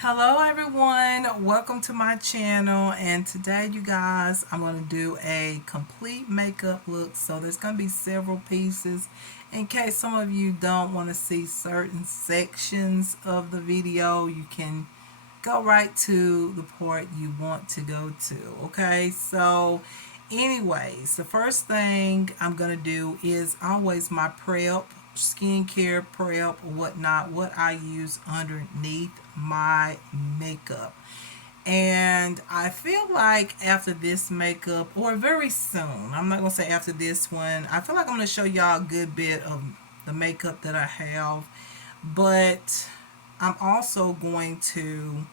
Hello everyone, welcome to my channel, and today you guys I'm going to do a complete makeup look. So there's going to be several pieces in case some of you don't want to see certain sections of the video. You can go right to the part you want to go to. Okay, so anyways, the first thing I'm going to do is always my prep, skincare prep, whatnot, what I use underneath my makeup. And I feel like after this makeup, or very soon, I'm not going to say after this one, I feel like I'm going to show y'all a good bit of the makeup that I have. But I'm also going to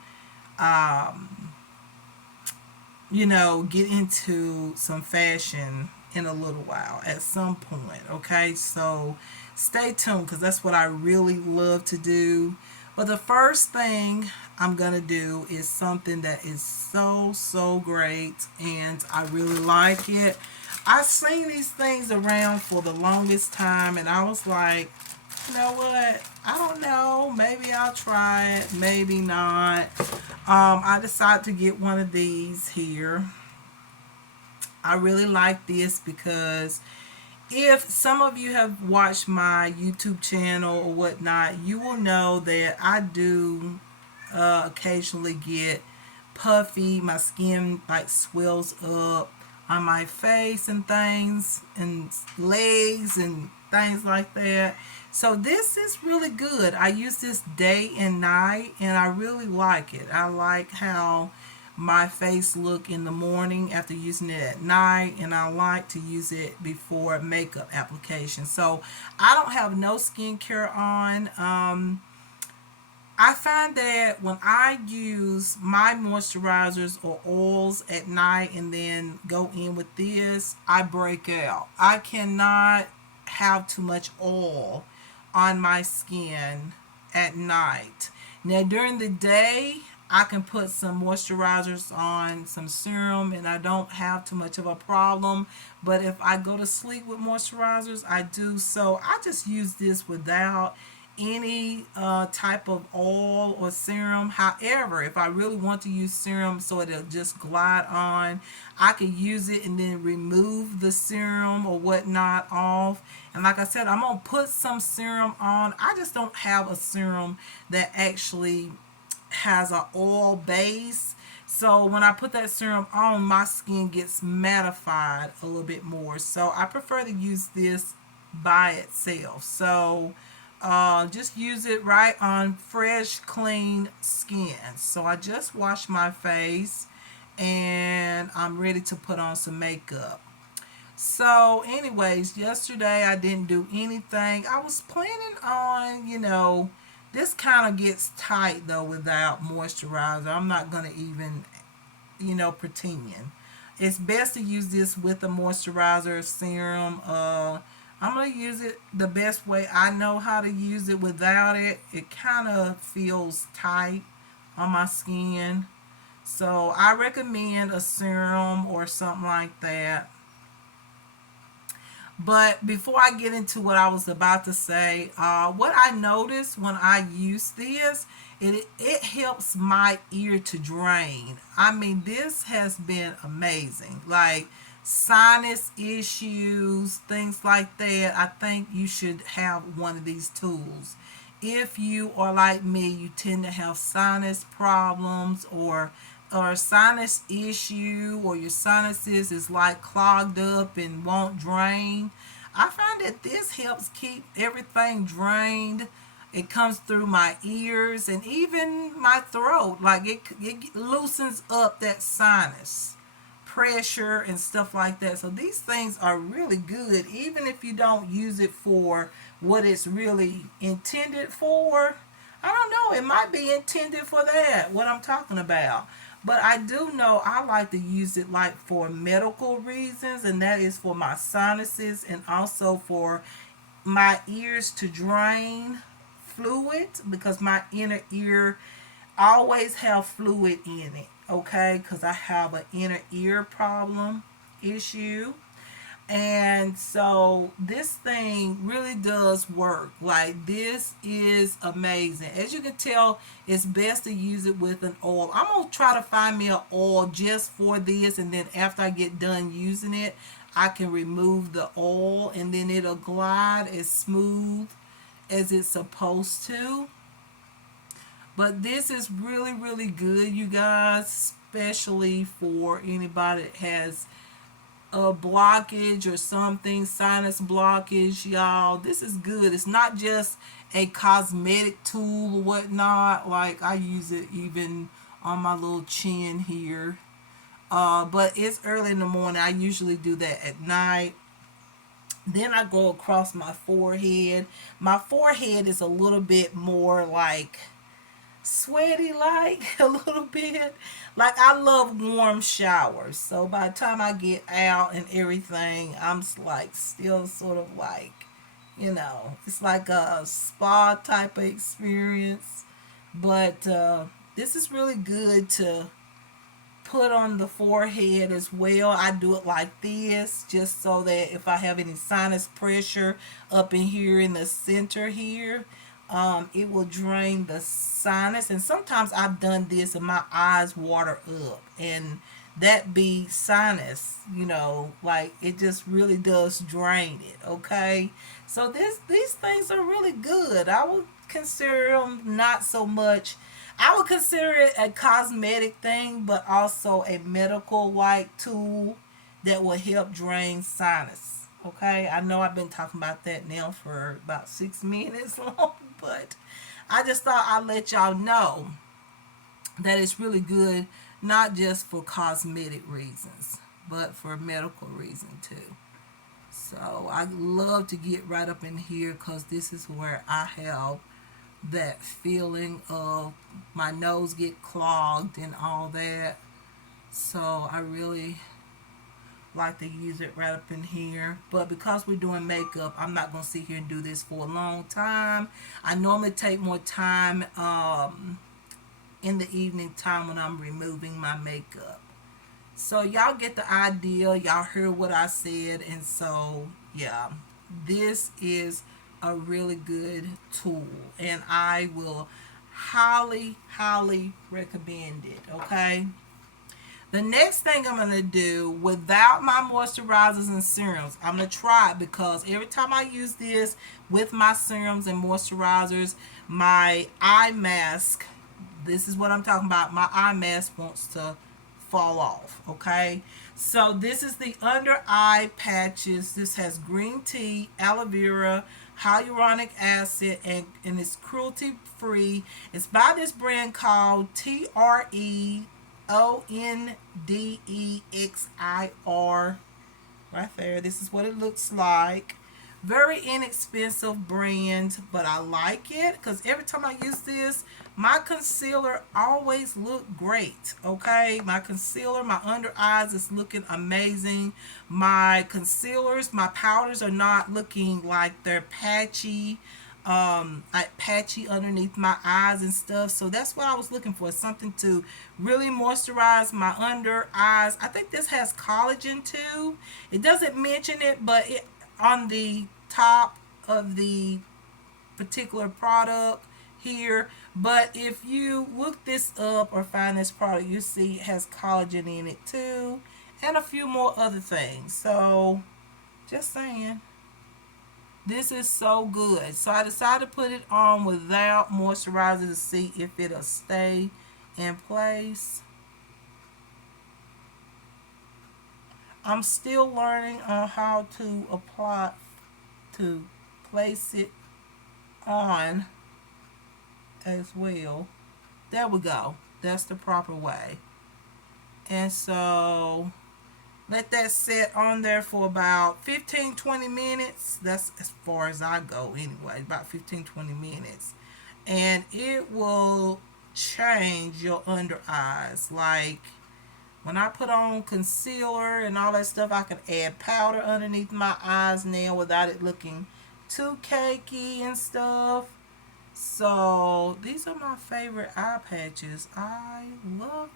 get into some fashion in a little while at some point. Okay, so stay tuned because that's what I really love to do. But the first thing I'm gonna do is something that is so great, and I really like it. I've seen these things around for the longest time, and I was like, you know what? I don't know. Maybe I'll try it. Maybe not. I decided to get one of these here. I really like this because if some of you have watched my YouTube channel or whatnot, you will know that I do occasionally get puffy. My skin like swells up on my face and things, and legs and things like that. So this is really good. I use this day and night, and I really like it. I like how my face look in the morning after using it at night, and I like to use it before makeup application. So I don't have no skincare on. I find that when I use my moisturizers or oils at night and then go in with this, I break out. I cannot have too much oil on my skin at night. Now, during the day, I can put some moisturizers on, some serum, and I don't have too much of a problem. But if I go to sleep with moisturizers, I do. So I just use this without any type of oil or serum. However, if I really want to use serum so it'll just glide on, I can use it and then remove the serum or whatnot off. And like I said, I'm gonna put some serum on. I just don't have a serum that actually has an oil base. So when I put that serum on, my skin gets mattified a little bit more. So I prefer to use this by itself. So just use it right on fresh, clean skin. So I just washed my face and I'm ready to put on some makeup. So, anyways, yesterday I didn't do anything. I was planning on, this kind of gets tight though without moisturizer. I'm not going to even, pretend. It's best to use this with a moisturizer serum. I'm going to use it the best way I know how to use it without it. It kind of feels tight on my skin. So I recommend a serum or something like that. But before I get into what I was about to say, what I noticed when I use this, it helps my ear to drain. I mean, this has been amazing. Like sinus issues, things like that. I think you should have one of these tools. If you are like me, you tend to have sinus problems or a sinus issue, or your sinuses is like clogged up and won't drain. I find that this helps keep everything drained. It comes through my ears and even my throat. Like it loosens up that sinus pressure and stuff like that. So these things are really good, even if you don't use it for what it's really intended for. I don't know, it might be intended for that, what I'm talking about. But I do know I like to use it like for medical reasons, and that is for my sinuses and also for my ears to drain fluid, because my inner ear always have fluid in it, okay? Because I have an inner ear problem issue. And so this thing really does work. Like, this is amazing. As you can tell, it's best to use it with an oil. I'm gonna try to find me an oil just for this, and then after I get done using it, I can remove the oil, and then it'll glide as smooth as it's supposed to. But this is really, really good, you guys, especially for anybody that has a blockage or something, sinus blockage, y'all. This is good. It's not just a cosmetic tool or whatnot. Like, I use it even on my little chin here. But it's early in the morning. I usually do that at night. Then I go across my forehead. My forehead is a little bit more like sweaty, like a little bit. Like, I love warm showers, so by the time I get out and everything, I'm like still sort of like, it's like a spa type of experience. But this is really good to put on the forehead as well. I do it like this just so that if I have any sinus pressure up in here in the center here, it will drain the sinus. And sometimes I've done this and my eyes water up, and that be sinus, like it just really does drain it. Okay, so these things are really good. I would consider them not so much. I would consider it a cosmetic thing, but also a medical like tool that will help drain sinus. Okay, I know I've been talking about that now for about 6 minutes long, but I just thought I'd let y'all know that it's really good, not just for cosmetic reasons, but for medical reason too. So I love to get right up in here because this is where I have that feeling of my nose get clogged and all that. So I really like to use it right up in here. But because we're doing makeup, I'm not going to sit here and do this for a long time. I normally take more time in the evening time when I'm removing my makeup. So y'all get the idea. Y'all heard what I said. And so, yeah, this is a really good tool. And I will highly, highly recommend it. Okay. The next thing I'm going to do without my moisturizers and serums, I'm going to try it because every time I use this with my serums and moisturizers, my eye mask, this is what I'm talking about, my eye mask wants to fall off. Okay, so this is the under eye patches. This has green tea, aloe vera, hyaluronic acid, and it's cruelty free. It's by this brand called TREONDEXIR. Right there, this is what it looks like. Very inexpensive brand, but I like it because every time I use this, my concealer always look great. Okay, my concealer, my under eyes is looking amazing. My concealers, my powders are not looking like they're patchy, like patchy underneath my eyes and stuff. So that's what I was looking for, something to really moisturize my under eyes. I think this has collagen too. It doesn't mention it, but it on the top of the particular product here. But if you look this up or find this product, you see it has collagen in it too, and a few more other things. So just saying, this is so good. So I decided to put it on without moisturizer to see if it'll stay in place. I'm still learning on how to apply, to place it on as well. There we go. That's the proper way. And so let that sit on there for about 15-20 minutes. That's as far as I go anyway, about 15-20 minutes. And it will change your under eyes. Like, when I put on concealer and all that stuff, I can add powder underneath my eyes now without it looking too cakey and stuff. So these are my favorite eye patches. I love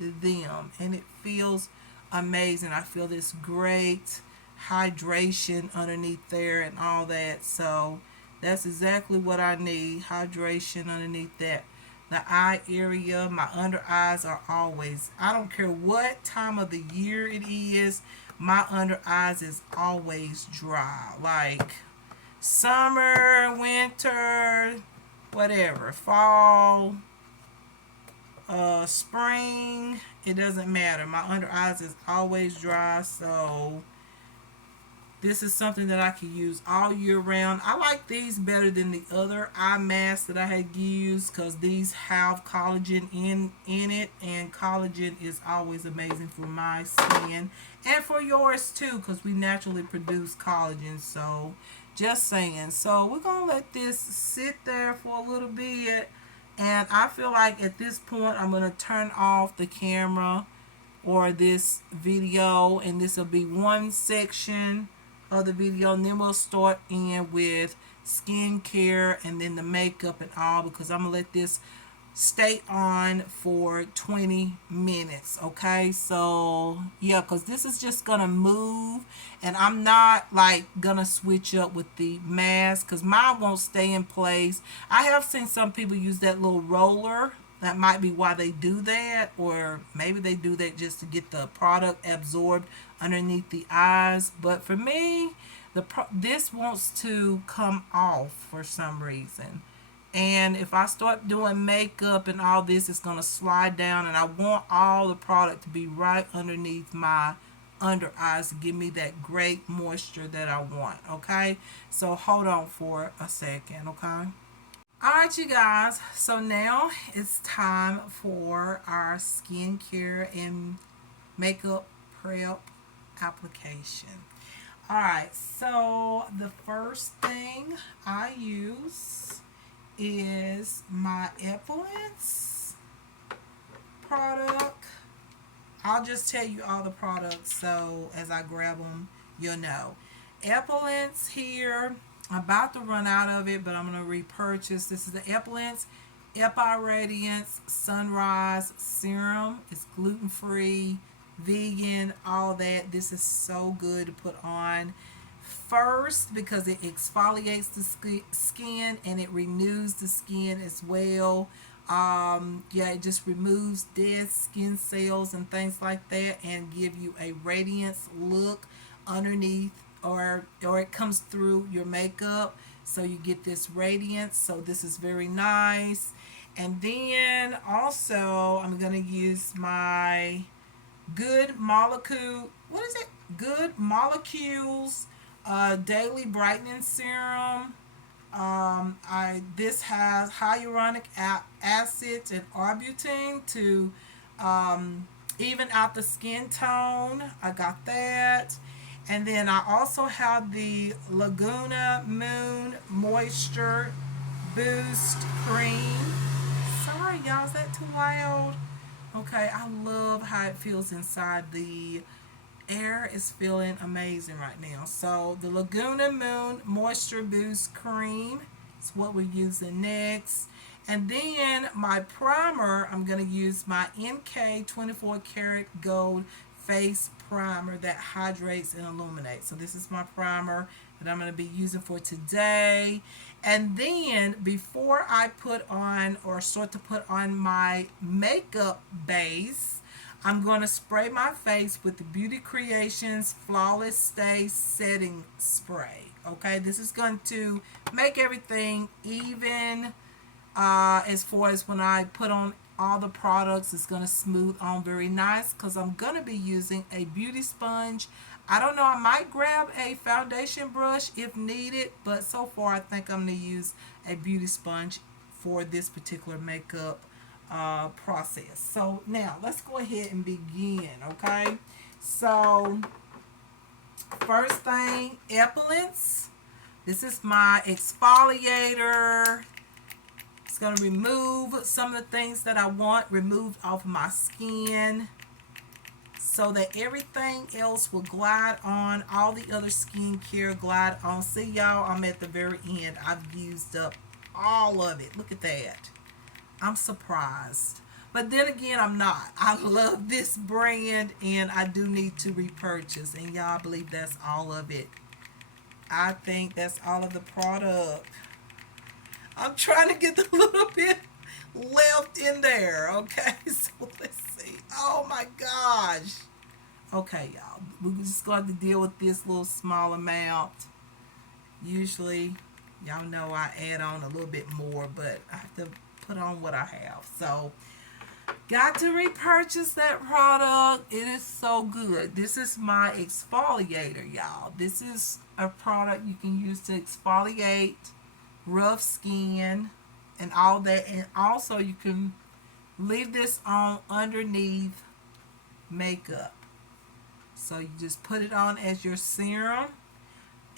them and it feels amazing. I feel this great hydration underneath there and all that. So that's exactly what I need. Hydration underneath that. The eye area, my under eyes are always, I don't care what time of the year it is, my under eyes is always dry. Like summer, winter, whatever, fall, spring, it doesn't matter. My under eyes is always dry. So this is something that I can use all year round. I like these better than the other eye masks that I had used because these have collagen in it, and collagen is always amazing for my skin and for yours too because we naturally produce collagen. So just saying. So we're gonna let this sit there for a little bit, and I feel like at this point I'm gonna turn off the camera or this video, and this will be one section of the video, and then we'll start in with skincare and then the makeup and all, because I'm gonna let this stay on for 20 minutes. Okay, so yeah, because this is just gonna move, and I'm not like gonna switch up with the mask because mine won't stay in place. I have seen some people use that little roller. That might be why they do that, or maybe they do that just to get the product absorbed underneath the eyes. But for me, this wants to come off for some reason. And if I start doing makeup and all this, it's going to slide down. And I want all the product to be right underneath my under eyes to give me that great moisture that I want. Okay? So hold on for a second. Okay? Alright, you guys. So now it's time for our skincare and makeup prep application. Alright, so the first thing I use is my Effluence product. I'll just tell you all the products so as I grab them, you'll know. Effluence here. I'm about to run out of it, but I'm going to repurchase. This is the Effluence Epi Radiance Sunrise Serum. It's gluten-free, vegan, all that. This is so good to put on first because it exfoliates the skin and it renews the skin as well. Yeah, it just removes dead skin cells and things like that and give you a radiance look underneath, or it comes through your makeup, so you get this radiance. So this is very nice. And then also I'm going to use my Good Molecule, what is it? Good Molecules Daily Brightening Serum. This has hyaluronic acids and arbutin to even out the skin tone. I got that. And then I also have the Laguna Moon Moisture Boost Cream. Sorry, y'all, is that too loud? Okay, I love how it feels inside. The air is feeling amazing right now. So the Laguna Moon Moisture Boost Cream is what we're using next. And then my primer, I'm going to use my MK 24 Karat Gold Face Primer that hydrates and illuminates. So this is my primer that I'm going to be using for today. And then before I put on or start to put on my makeup base, I'm going to spray my face with the Beauty Creations Flawless Stay Setting Spray. Okay, this is going to make everything even as far as when I put on all the products. It's going to smooth on very nice because I'm going to be using a beauty sponge. I don't know, I might grab a foundation brush if needed, but so far I think I'm going to use a beauty sponge for this particular makeup process. So now let's go ahead and begin. Okay, so first thing, Effluence. This is my exfoliator. It's going to remove some of the things that I want removed off of my skin so that everything else will glide on. All the other skincare glide on. See, y'all, I'm at the very end. I've used up all of it. Look at that. I'm surprised. But then again, I'm not. I love this brand and I do need to repurchase. And y'all, believe that's all of it. I think that's all of the product. I'm trying to get the little bit left in there. Okay, so let's see. Oh my gosh. Okay, y'all. We're just going to deal with this little small amount. Usually, y'all know I add on a little bit more, but I have to put on what I have. So, got to repurchase that product. It is so good. This is my exfoliator, y'all. This is a product you can use to exfoliate rough skin and all that. And also, you can leave this on underneath makeup. So, you just put it on as your serum.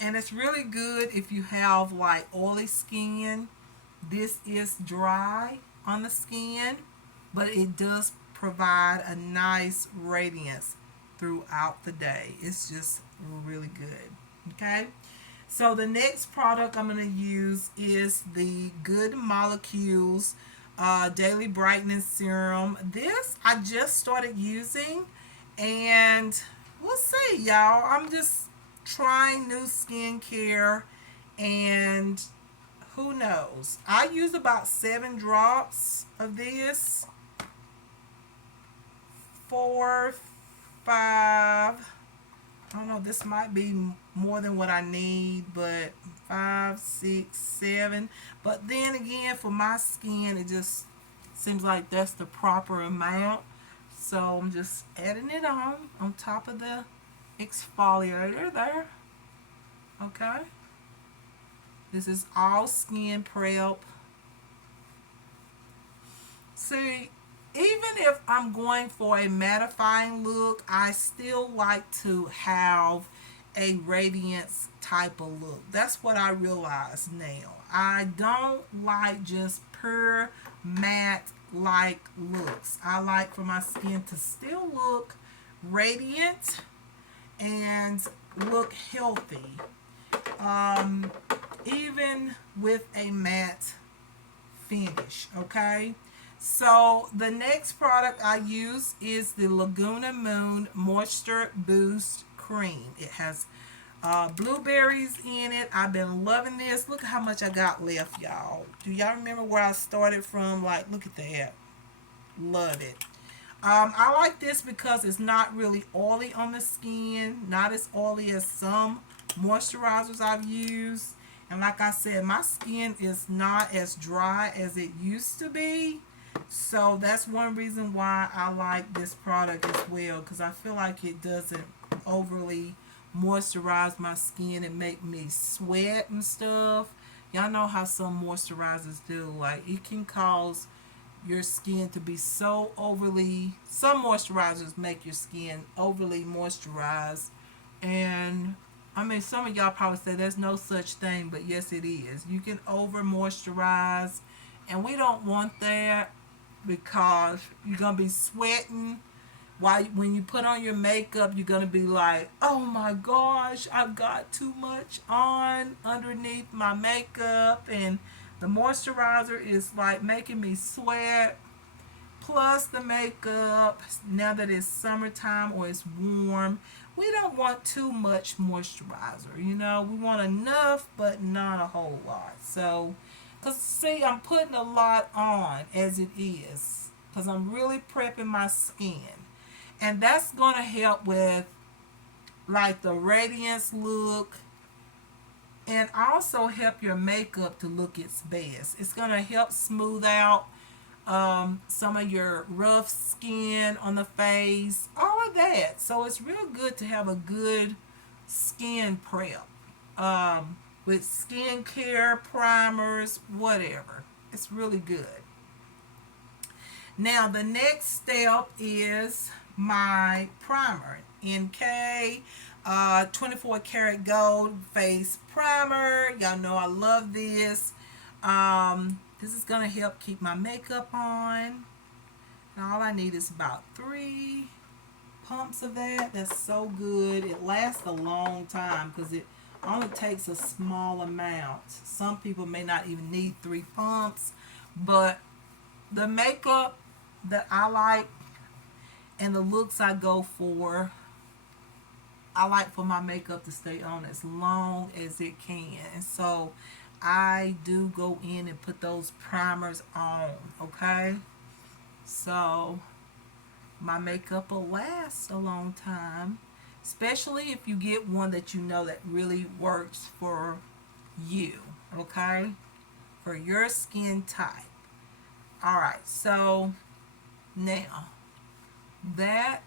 And it's really good if you have like oily skin. This is dry on the skin, but it does provide a nice radiance throughout the day. It's just really good. Okay, so the next product I'm going to use is the Good Molecules Daily Brightening Serum. This I just started using, and we'll see, y'all. I'm just trying new skincare, and who knows? I use about 7 drops of this. 4, 5. I don't know. This might be more than what I need, but 5, 6, 7. But then again, for my skin, it just seems like that's the proper amount. So I'm just adding it on top of the exfoliator there. Okay. This is all skin prep. See, even if I'm going for a mattifying look, I still like to have a radiance type of look. That's what I realize now. I don't like just pure matte like looks. I like for my skin to still look radiant and look healthy, even with a matte finish. Okay, so the next product I use is the Laguna Moon Moisture Boost Cream. It has blueberries in it. I've been loving this. Look at how much I got left, y'all. Do y'all remember where I started from? Like, look at that. Love it. I like this because it's not really oily on the skin. Not as oily as some moisturizers I've used. And like I said, my skin is not as dry as it used to be. So that's one reason why I like this product as well. Because I feel like it doesn't overly moisturize my skin and make me sweat and stuff. Y'all know how some moisturizers do. Like, it can cause your skin to be so overly, some moisturizers make your skin overly moisturized, and I mean, some of y'all probably say there's no such thing, but yes it is. You can over moisturize, and we don't want that, because you're gonna be sweating while, when you put on your makeup, you're gonna be like, oh my gosh, I've got too much on underneath my makeup, and the moisturizer is like making me sweat. Plus the makeup, now that it's summertime or it's warm, we don't want too much moisturizer. You know, we want enough, but not a whole lot. So, because see, I'm putting a lot on as it is, because I'm really prepping my skin. And that's going to help with like the radiance look, and also help your makeup to look its best. It's going to help smooth out some of your rough skin on the face, all of that. So it's real good to have a good skin prep with skincare, primers, whatever. It's really good. Now the next step is my primer. NK 24 karat gold face primer. Y'all know I love this. This is going to help keep my makeup on. And all I need is about 3 pumps of that. That's so good. It lasts a long time because it only takes a small amount. Some people may not even need 3 pumps, but the makeup that I like and the looks I go for, I like for my makeup to stay on as long as it can. And so I do go in and put those primers on, okay? So my makeup will last a long time, especially if you get one that you know that really works for you, okay? For your skin type. All right, so now that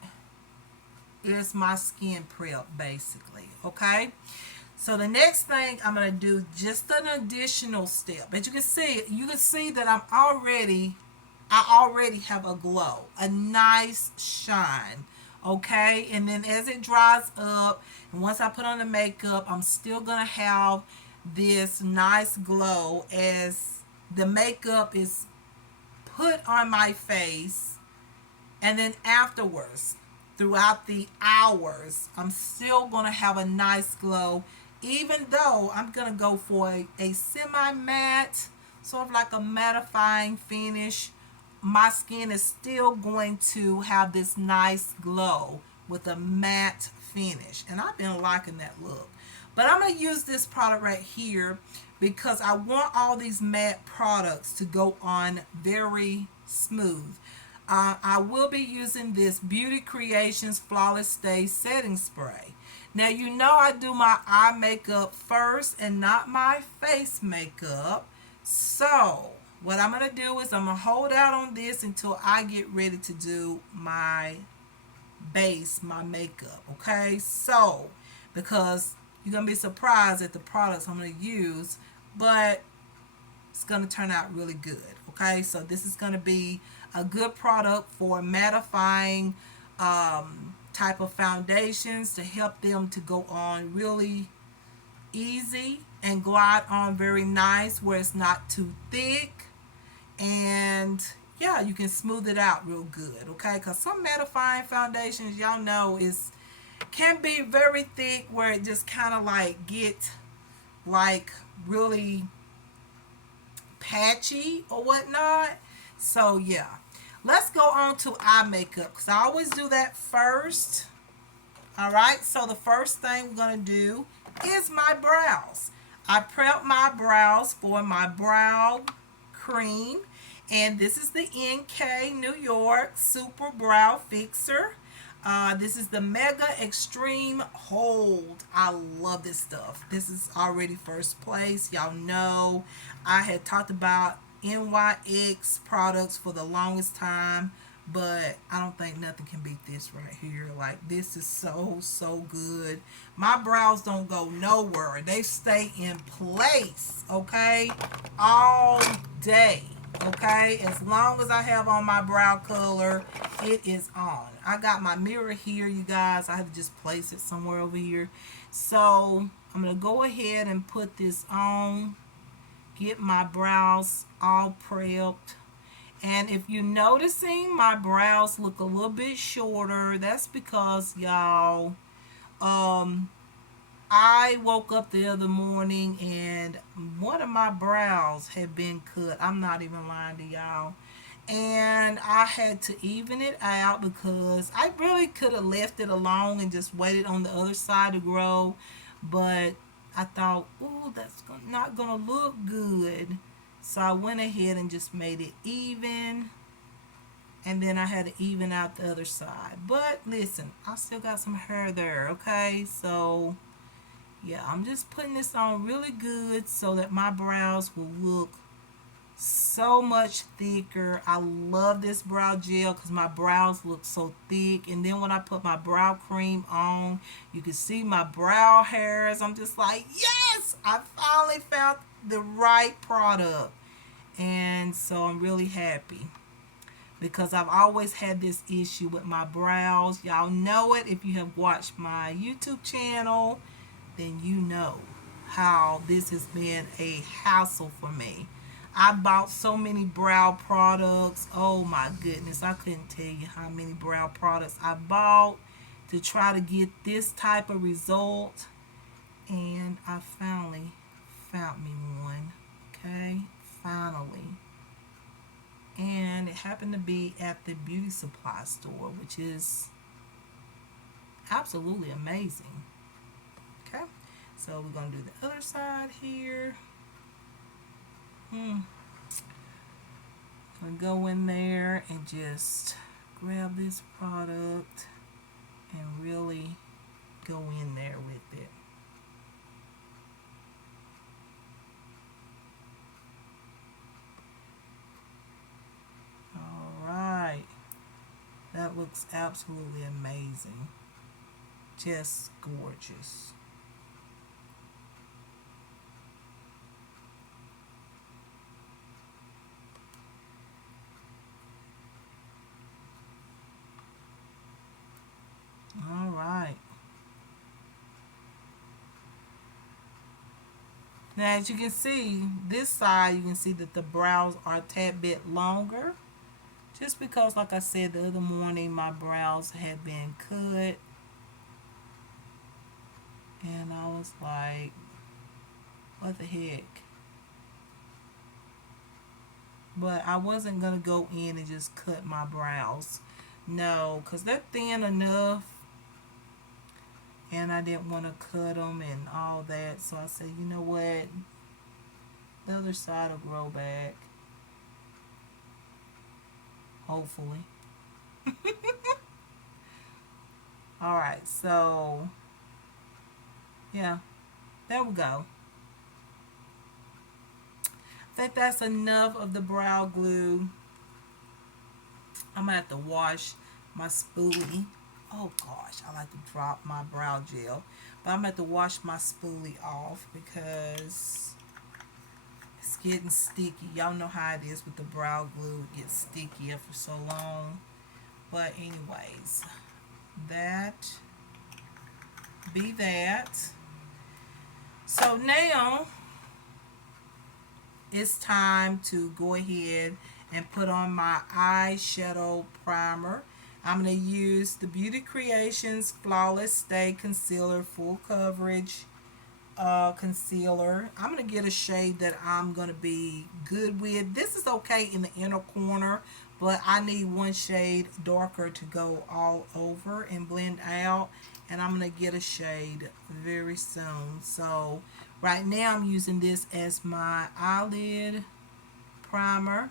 is my skin prep basically, okay? So the next thing I'm going to do, just an additional step. As you can see that I already have a glow, a nice shine, okay? And then as it dries up, and once I put on the makeup, I'm still going to have this nice glow as the makeup is put on my face. And then afterwards, throughout the hours, I'm still going to have a nice glow, even though I'm going to go for a semi-matte, sort of like a mattifying finish. My skin is still going to have this nice glow with a matte finish. And I've been liking that look. But I'm going to use this product right here because I want all these matte products to go on very smooth. I will be using this Beauty Creations Flawless Stay Setting Spray. Now, you know I do my eye makeup first and not my face makeup. So, what I'm going to do is I'm going to hold out on this until I get ready to do my base, my makeup. Okay? So, because you're going to be surprised at the products I'm going to use, but it's going to turn out really good. Okay? So, this is going to be a good product for mattifying type of foundations to help them to go on really easy and glide on very nice where it's not too thick. And yeah, you can smooth it out real good, okay? Because some mattifying foundations, y'all know, can be very thick where it just kind of like get like really patchy or whatnot. So yeah, let's go on to eye makeup because I always do that first. All right, so the first thing we're going to do is my brows. I prep my brows for my brow cream, and this is the NK New York Super Brow Fixer. This is the Mega Extreme Hold. I love this stuff. This is already first place. Y'all know I had talked about NYX products for the longest time, but I don't think nothing can beat this right here. Like, this is so good. My brows don't go nowhere. They stay in place, okay, all day, okay? As long as I have on my brow color, it is on. I got my mirror here, you guys. I have to just place it somewhere over here. So I'm going to go ahead and put this on. Get my brows all prepped. And if you're noticing my brows look a little bit shorter, that's because, y'all, I woke up the other morning and one of my brows had been cut. I'm not even lying to y'all. And I had to even it out because I really could have left it alone and just waited on the other side to grow. But I thought, oh, that's not going to look good. So I went ahead and just made it even. And then I had to even out the other side. But listen, I still got some hair there, okay? So, yeah, I'm just putting this on really good so that my brows will look so much thicker. I love this brow gel because my brows look so thick. And then when I put my brow cream on, you can see my brow hairs. I'm just like, yes, I finally found the right product. And so I'm really happy because I've always had this issue with my brows. Y'all know it. If you have watched my YouTube channel, then you know how this has been a hassle for me. I bought so many brow products. Oh my goodness, I couldn't tell you how many brow products I bought to try to get this type of result. And I finally found me one. Okay, finally. And it happened to be at the beauty supply store, which is absolutely amazing. Okay, so we're gonna do the other side here. Gonna go in there and just grab this product and really go in there with it. All right, that looks absolutely amazing, just gorgeous. All right, now as you can see, this side you can see that the brows are a tad bit longer, just because like I said the other morning my brows had been cut, and I was like, what the heck. But I wasn't gonna go in and just cut my brows, no, because they're thin enough, and I didn't want to cut them and all that. So I said, you know what, the other side will grow back, hopefully. All right, so yeah, there we go. I think that's enough of the brow glue. I'm gonna have to wash my spoolie. Oh gosh, I like to drop my brow gel, but I'm gonna have to wash my spoolie off because it's getting sticky. Y'all know how it is with the brow glue, it gets sticky after so long. But anyways, that be that. So now it's time to go ahead and put on my eyeshadow primer. I'm going to use the Beauty Creations Flawless Stay Concealer Full Coverage concealer. I'm going to get a shade that I'm going to be good with. This is okay in the inner corner, but I need one shade darker to go all over and blend out. And I'm going to get a shade very soon. So right now I'm using this as my eyelid primer.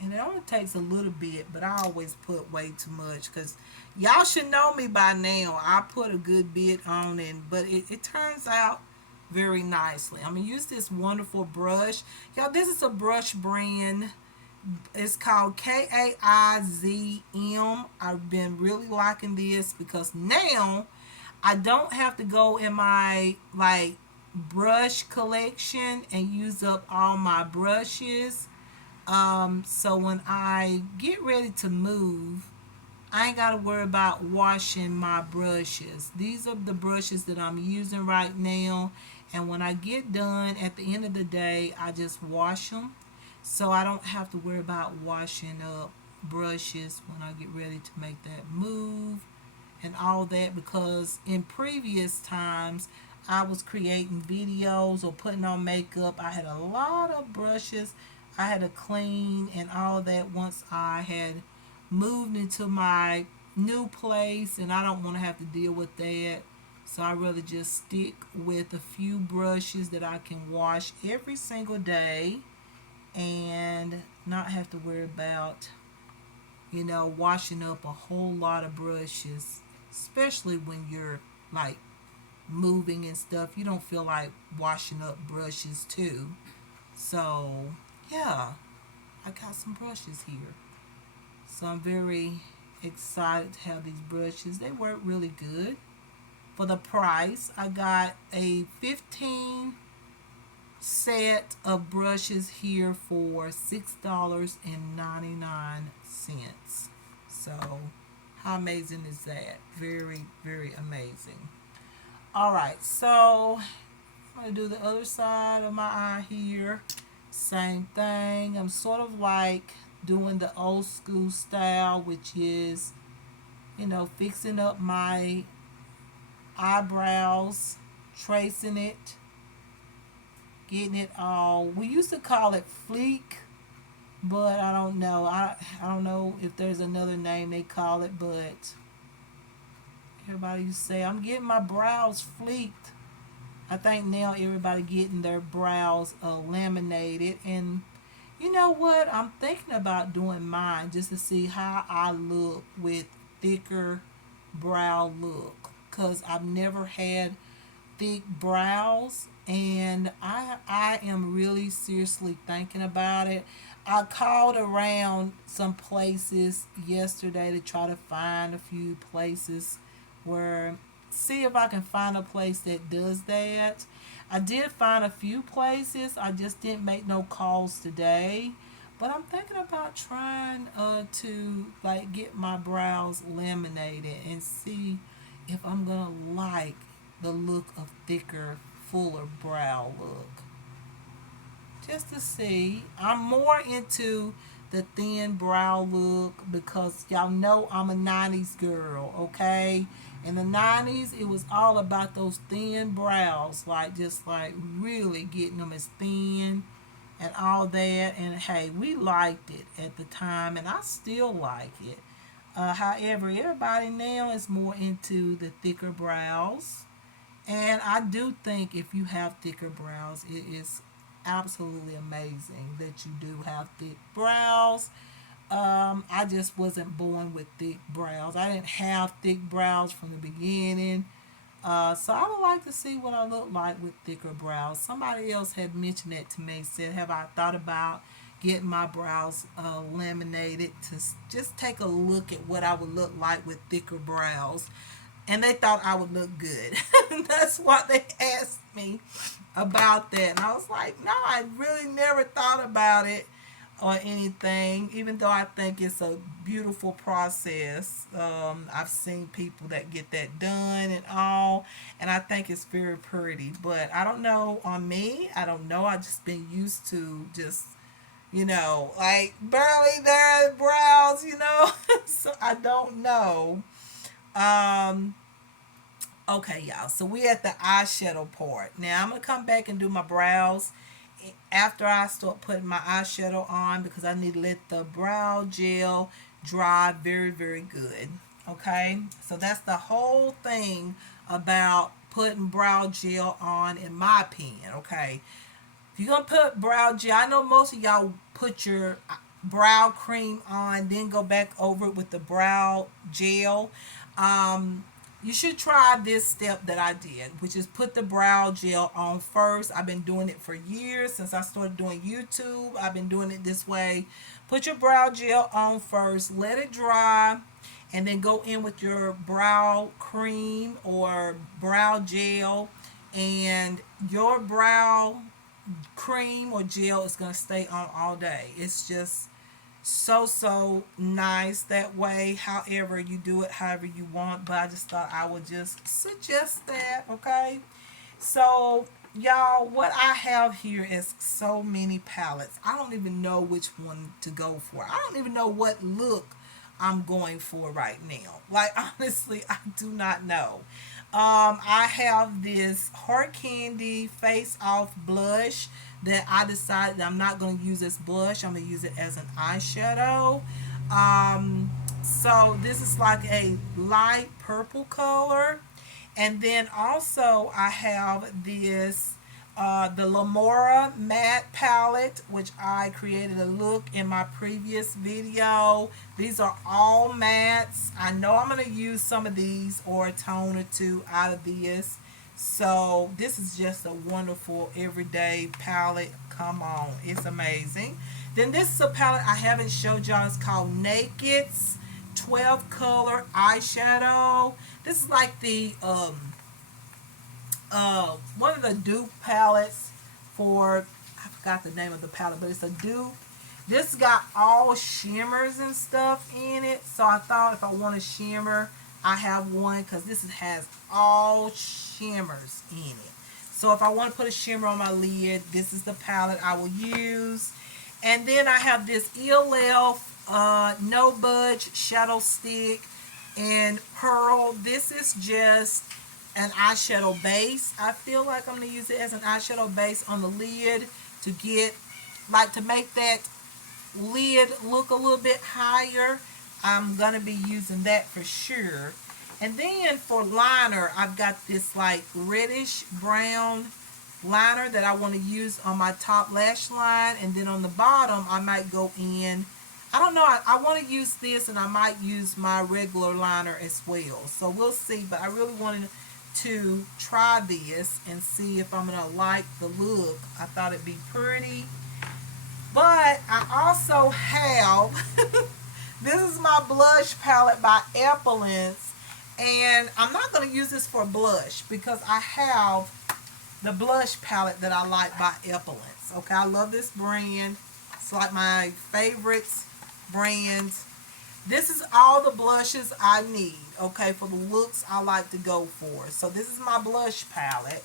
And it only takes a little bit, but I always put way too much because y'all should know me by now. I put a good bit on it, but it turns out very nicely. I'm going to use this wonderful brush. Y'all, this is a brush brand. It's called KAIZM. I've been really liking this because now I don't have to go in my like brush collection and use up all my brushes. So when I get ready to move, I ain't got to worry about washing my brushes. These are the brushes that I'm using right now. And when I get done, at the end of the day, I just wash them. So I don't have to worry about washing up brushes when I get ready to make that move and all that, because in previous times I was creating videos or putting on makeup. I had a lot of brushes I had to clean and all that once I had moved into my new place, and I don't want to have to deal with that. So I rather just stick with a few brushes that I can wash every single day and not have to worry about, washing up a whole lot of brushes, especially when you're like moving and stuff. You don't feel like washing up brushes too. So, yeah, I got some brushes here. So I'm very excited to have these brushes. They work really good. For the price, I got a 15 set of brushes here for $6.99. So how amazing is that? Very, very amazing. Alright, so I'm going to do the other side of my eye here. Same thing. I'm sort of like doing the old school style, which is, fixing up my eyebrows, tracing it, getting it all. We used to call it fleek, but I don't know. I don't know if there's another name they call it, but everybody used to say I'm getting my brows fleeked. I think now everybody getting their brows laminated, and you know what? I'm thinking about doing mine just to see how I look with thicker brow look, cause I've never had thick brows, and I am really seriously thinking about it. I called around some places yesterday to try to find a few places where see if I can find a place that does that. I did find a few places. I just didn't make no calls today. But I'm thinking about trying to like get my brows laminated and see if I'm gonna like the look of thicker, fuller brow look. Just to see. I'm more into the thin brow look because y'all know I'm a 90s girl, okay? In the 90s, it was all about those thin brows, like just like really getting them as thin and all that. And hey, we liked it at the time, and I still like it. However, everybody now is more into the thicker brows. And I do think if you have thicker brows, it is absolutely amazing that you do have thick brows. I just wasn't born with thick brows. I didn't have thick brows from the beginning. So I would like to see what I look like with thicker brows. Somebody else had mentioned that to me, said, have I thought about getting my brows laminated to just take a look at what I would look like with thicker brows? And they thought I would look good. That's why they asked me about that. And I was like, no, I really never thought about it or anything, even though I think it's a beautiful process. I've seen people that get that done and all, and I think it's very pretty. But I don't know on me, I don't know. I've just been used to just, like barely there brows, so I don't know. Um, Okay, y'all. So we at the eyeshadow part. Now I'm gonna come back and do my brows after I start putting my eyeshadow on because I need to let the brow gel dry very, very good. Okay, so that's the whole thing about putting brow gel on, in my opinion. Okay, if you're gonna put brow gel, I know most of y'all put your brow cream on, then go back over it with the brow gel. Um, you should try this step that I did, which is put the brow gel on first. I've been doing it for years since I started doing YouTube. I've been doing it this way. Put your brow gel on first, let it dry, and then go in with your brow cream or brow gel, and your brow cream or gel is going to stay on all day. It's just so nice that way. However you do it, however you want, but I just thought I would just suggest that. Okay, so y'all, what I have here is so many palettes. I don't even know which one to go for. I don't even know what look I'm going for right now. Like, honestly, I do not know. I have this Hard Candy Face Off blush that I decided that I'm not going to use as blush. I'm going to use it as an eyeshadow. So this is like a light purple color. And then also I have this the Lamora matte palette, which I created a look in my previous video. These are all mattes. I know I'm going to use some of these or a tone or two out of this. So this is just a wonderful everyday palette. Come on, it's amazing. Then this is a palette I haven't showed y'all. It's called Naked's 12 color eyeshadow. This is like the one of the dupe palettes for, I forgot the name of the palette, but it's a dupe. This got all shimmers and stuff in it, so I thought if I want a shimmer, I have one because this has all shimmers in it. So if I want to put a shimmer on my lid, this is the palette I will use. And then I have this ELF No Budge Shadow Stick and Pearl. This is just an eyeshadow base. I feel like I'm going to use it as an eyeshadow base on the lid to get, like, to make that lid look a little bit higher, I'm going to be using that for sure. And then for liner, I've got this like reddish brown liner that I want to use on my top lash line. And then on the bottom, I might go in. I don't know. I want to use this, and I might use my regular liner as well. So we'll see. But I really wanted to try this and see if I'm going to like the look. I thought it'd be pretty. But I also have, this is my blush palette by Epilance. And I'm not going to use this for blush because I have the blush palette that I like by Epilance. Okay, I love this brand. It's like my favorite brand. This is all the blushes I need, okay, for the looks I like to go for. So this is my blush palette.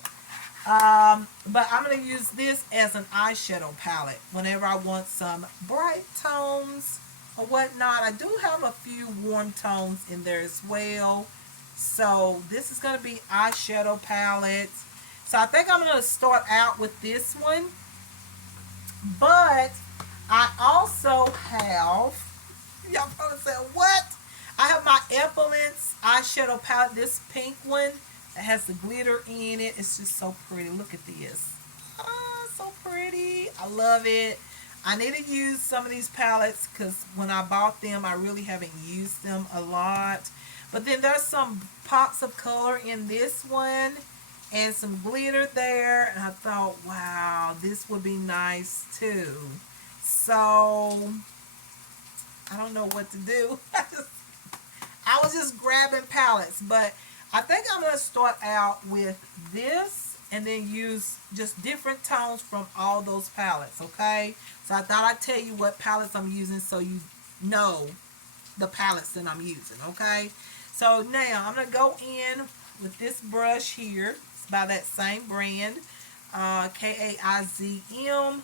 But I'm going to use this as an eyeshadow palette whenever I want some bright tones or whatnot. I do have a few warm tones in there as well. So this is going to be eyeshadow palettes. So I think I'm going to start out with this one. But I also have, y'all probably said, what? I have my Epilance eyeshadow palette, this pink one that has the glitter in it. It's just so pretty. Look at this. Oh, so pretty. I love it. I need to use some of these palettes because when I bought them, I really haven't used them a lot. But then there's some pops of color in this one and some glitter there. And I thought, wow, this would be nice too. So I don't know what to do. I was just grabbing palettes, but I think I'm going to start out with this and then use just different tones from all those palettes, okay? So I thought I'd tell you what palettes I'm using so you know the palettes that I'm using, okay? So now I'm going to go in with this brush here. It's by that same brand, Kaizm.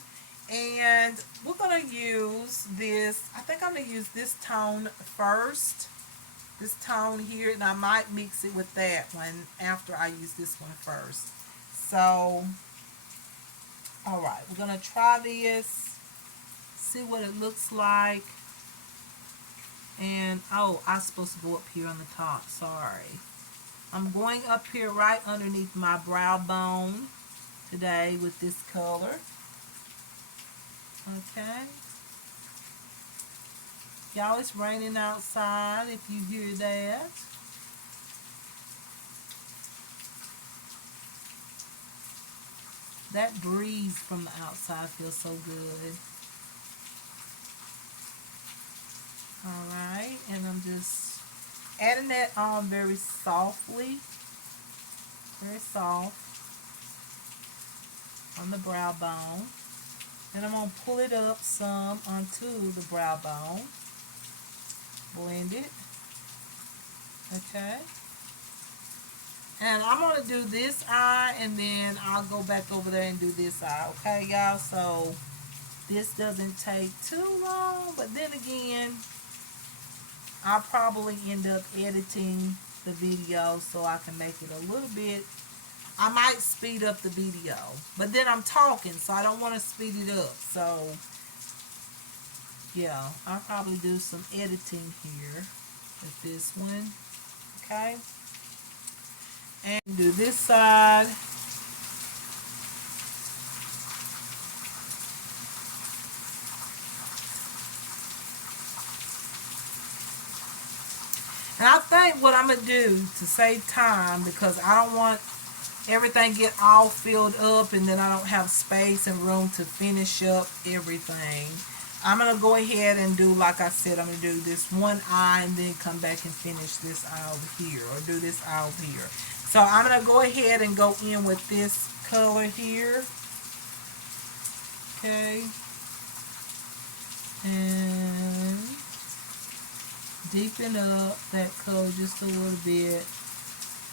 And we're going to use this. I think I'm going to use this tone first. This tone here. And I might mix it with that one after I use this one first. So, alright. We're going to try this. See what it looks like. And, oh, I'm supposed to go up here on the top. Sorry. I'm going up here right underneath my brow bone today with this color. Okay. Y'all, it's raining outside if you hear that. That breeze from the outside feels so good. Alright, and I'm just adding that on very softly. Very soft on the brow bone. Then I'm going to pull it up some onto the brow bone. Blend it. Okay. And I'm going to do this eye and then I'll go back over there and do this eye. Okay, y'all? So this doesn't take too long. But then again, I'll probably end up editing the video so I can make it a little bit. I might speed up the video. But then I'm talking, so I don't want to speed it up. So yeah, I'll probably do some editing here with this one. Okay. And do this side. And I think what I'm going to do to save time, because I don't want everything get all filled up and then I don't have space and room to finish up everything. I'm going to go ahead and do, like I said, I'm going to do this one eye and then come back and finish this eye over here, or do this eye over here. So I'm going to go ahead and go in with this color here. Okay. And deepen up that color just a little bit.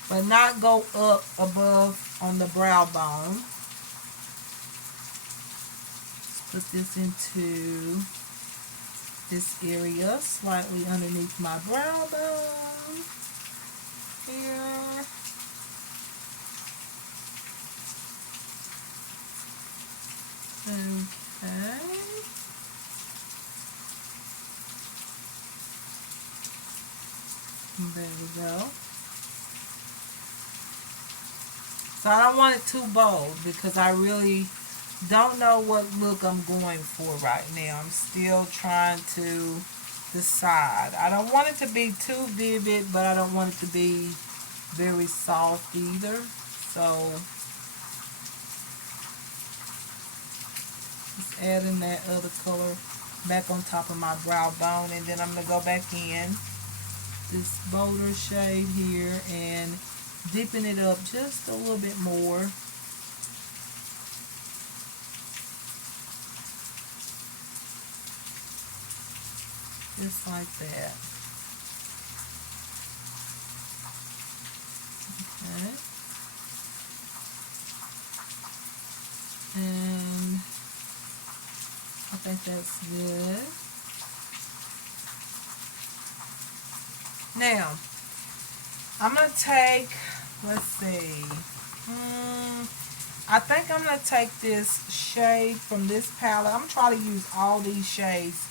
But not go up above on the brow bone. Put this into this area, slightly underneath my brow bone. Here. Okay. There we go. So I don't want it too bold because I really don't know what look I'm going for right now. I'm still trying to decide. I don't want it to be too vivid, but I don't want it to be very soft either. So just adding that other color back on top of my brow bone, and then I'm going to go back in this bolder shade here and dipping it up just a little bit more. Just like that. Okay. And I think that's good. Now, I'm going to take, let's see, I think I'm going to take this shade from this palette. I'm trying to use all these shades,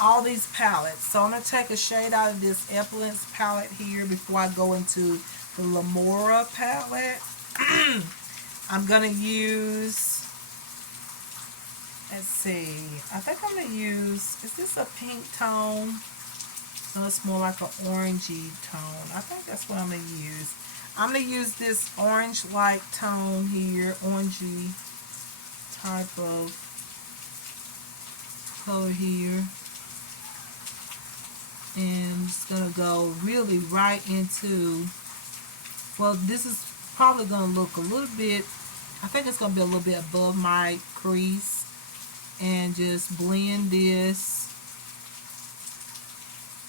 all these palettes. So I'm going to take a shade out of this Epilance palette here before I go into the Lamora palette. I'm going to use, let's see, I think I'm going to use, is this a pink tone? No, it's more like an orangey tone. I think that's what I'm going to use. I'm going to use this orange-like tone here, orangey type of color here. And I'm just going to go really right into, well, this is probably going to look a little bit, I think it's going to be a little bit above my crease. And just blend this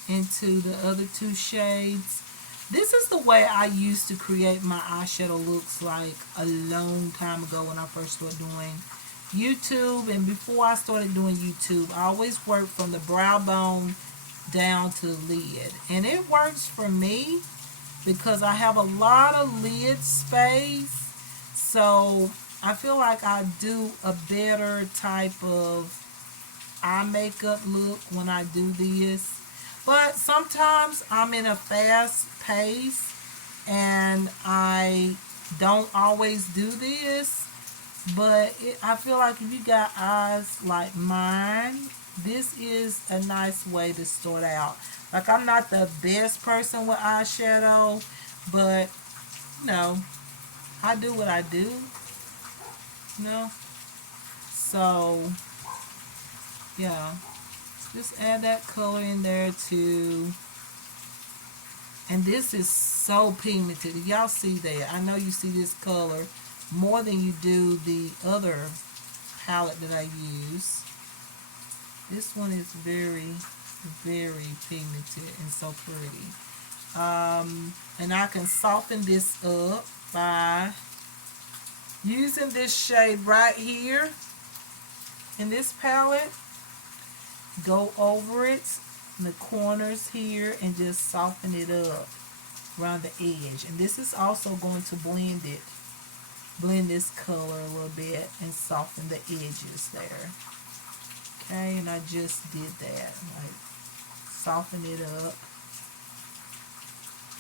into the other two shades. This is the way I used to create my eyeshadow looks like a long time ago when I first started doing YouTube. And before I started doing YouTube, I always worked from the brow bone down to the lid. And it works for me because I have a lot of lid space. So I feel like I do a better type of eye makeup look when I do this. But sometimes I'm in a fast pace and I don't always do this. But I feel like if you got eyes like mine, this is a nice way to start out. Like, I'm not the best person with eyeshadow, but, you know, I do what I do, you know. So, yeah. Just add that color in there too. And this is so pigmented. Y'all see that? I know you see this color more than you do the other palette that I use. This one is very, very pigmented and so pretty. And I can soften this up by using this shade right here in this palette. Go over it in the corners here and just soften it up around the edge. And this is also going to blend this color a little bit and soften the edges there. Okay, and I just did that, like soften it up.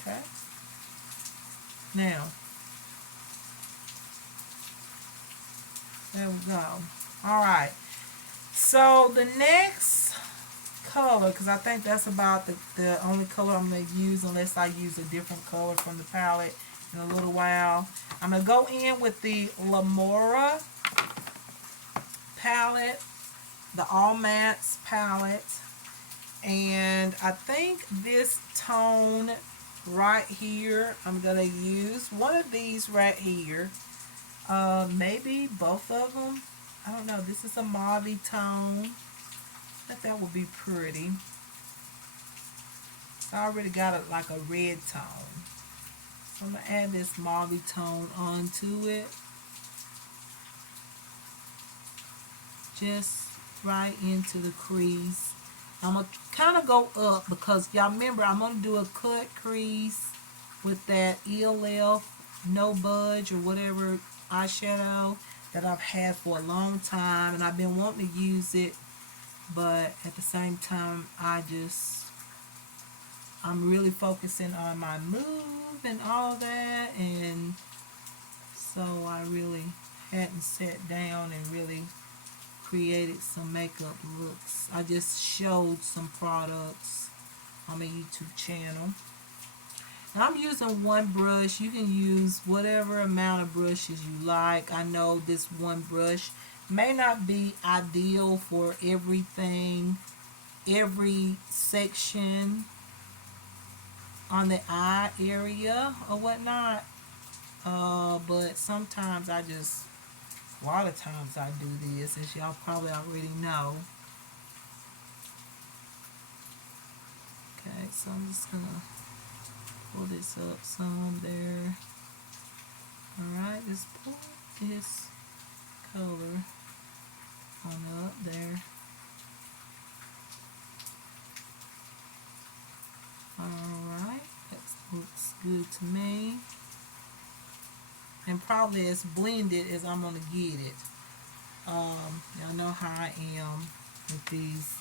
Okay, now there we go. All right, so the next color, because I think that's about the only color I'm going to use unless I use a different color from the palette in a little while. I'm going to go in with the Lamora palette, the All Mattes palette, and I think this tone right here, I'm going to use one of these right here, maybe both of them. I don't know, this is a mauve tone. I think that would be pretty. So I already got it like a red tone. So I'm going to add this mauve tone onto it. Just right into the crease. I'm going to kind of go up because y'all remember I'm going to do a cut crease with that ELF No Budge or whatever eyeshadow that I've had for a long time, and I've been wanting to use it, but at the same time I just I'm really focusing on my move and all that, and so I really hadn't sat down and really created some makeup looks. I just showed some products on my YouTube channel. Now I'm using one brush. You can use whatever amount of brushes you like. I know this one brush may not be ideal for everything, every section on the eye area or whatnot. But sometimes a lot of times I do this, as y'all probably already know. Okay, so I'm just gonna pull this up some there. Alright, just pull this color on up there. Alright, that looks good to me. And probably as blended as I'm going to get it. Y'all know how I am with these,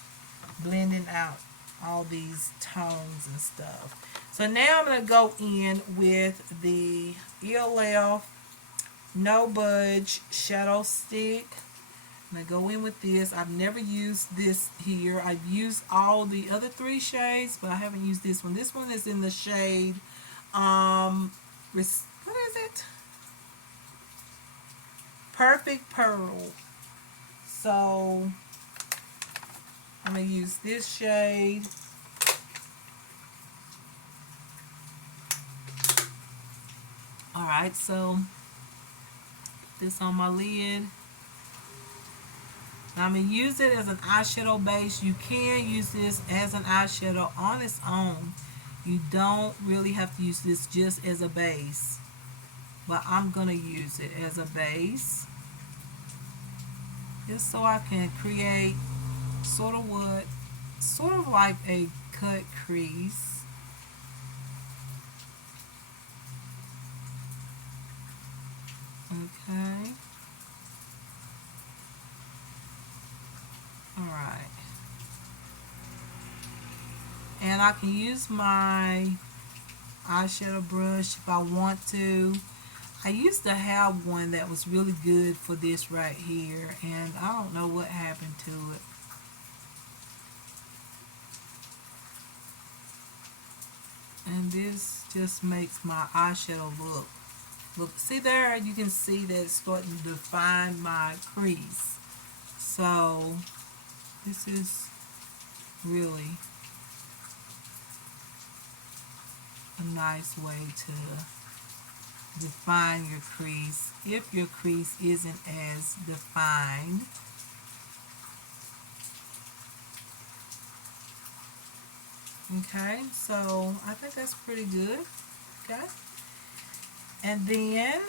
blending out all these tones and stuff. So now I'm going to go in with the ELF No Budge Shadow Stick. I'm going to go in with this. I've never used this here. I've used all the other 3 shades, but I haven't used this one. This one is in the shade, what is it? Perfect Pearl. So I'm going to use this shade. Alright, so this on my lid. Now I'm going to use it as an eyeshadow base. You can use this as an eyeshadow on its own. You don't really have to use this just as a base. But I'm going to use it as a base. Just so I can create sort of like a cut crease. Okay. Alright. And I can use my eyeshadow brush if I want to. I used to have one that was really good for this right here, and I don't know what happened to it. And this just makes my eyeshadow look, see there, you can see that it's starting to define my crease. So this is really a nice way to define your crease if your crease isn't as defined. Okay, so I think that's pretty good. Okay, and then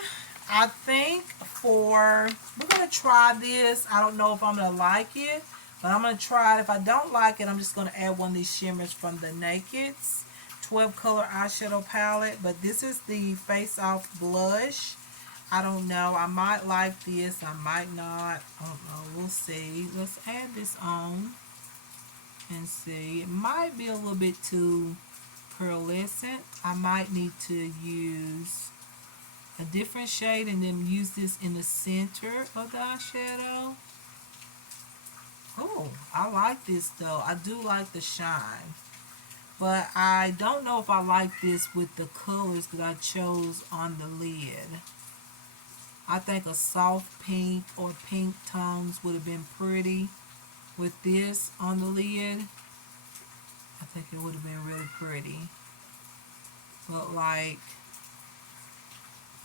I think we're gonna try this. I don't know if I'm gonna like it, but I'm gonna try it. If I don't like it, I'm just gonna add one of these shimmers from the Naked's 12 color eyeshadow palette. But this is the Face Off blush. I don't know, I might like this, I might not, I don't know, we'll see. Let's add this on and see. It might be a little bit too pearlescent. I might need to use a different shade and then use this in the center of the eyeshadow. Oh, I like this though. I do like the shine. But I don't know if I like this with the colors that I chose on the lid. I think a soft pink or pink tones would have been pretty with this on the lid. I think it would have been really pretty. But like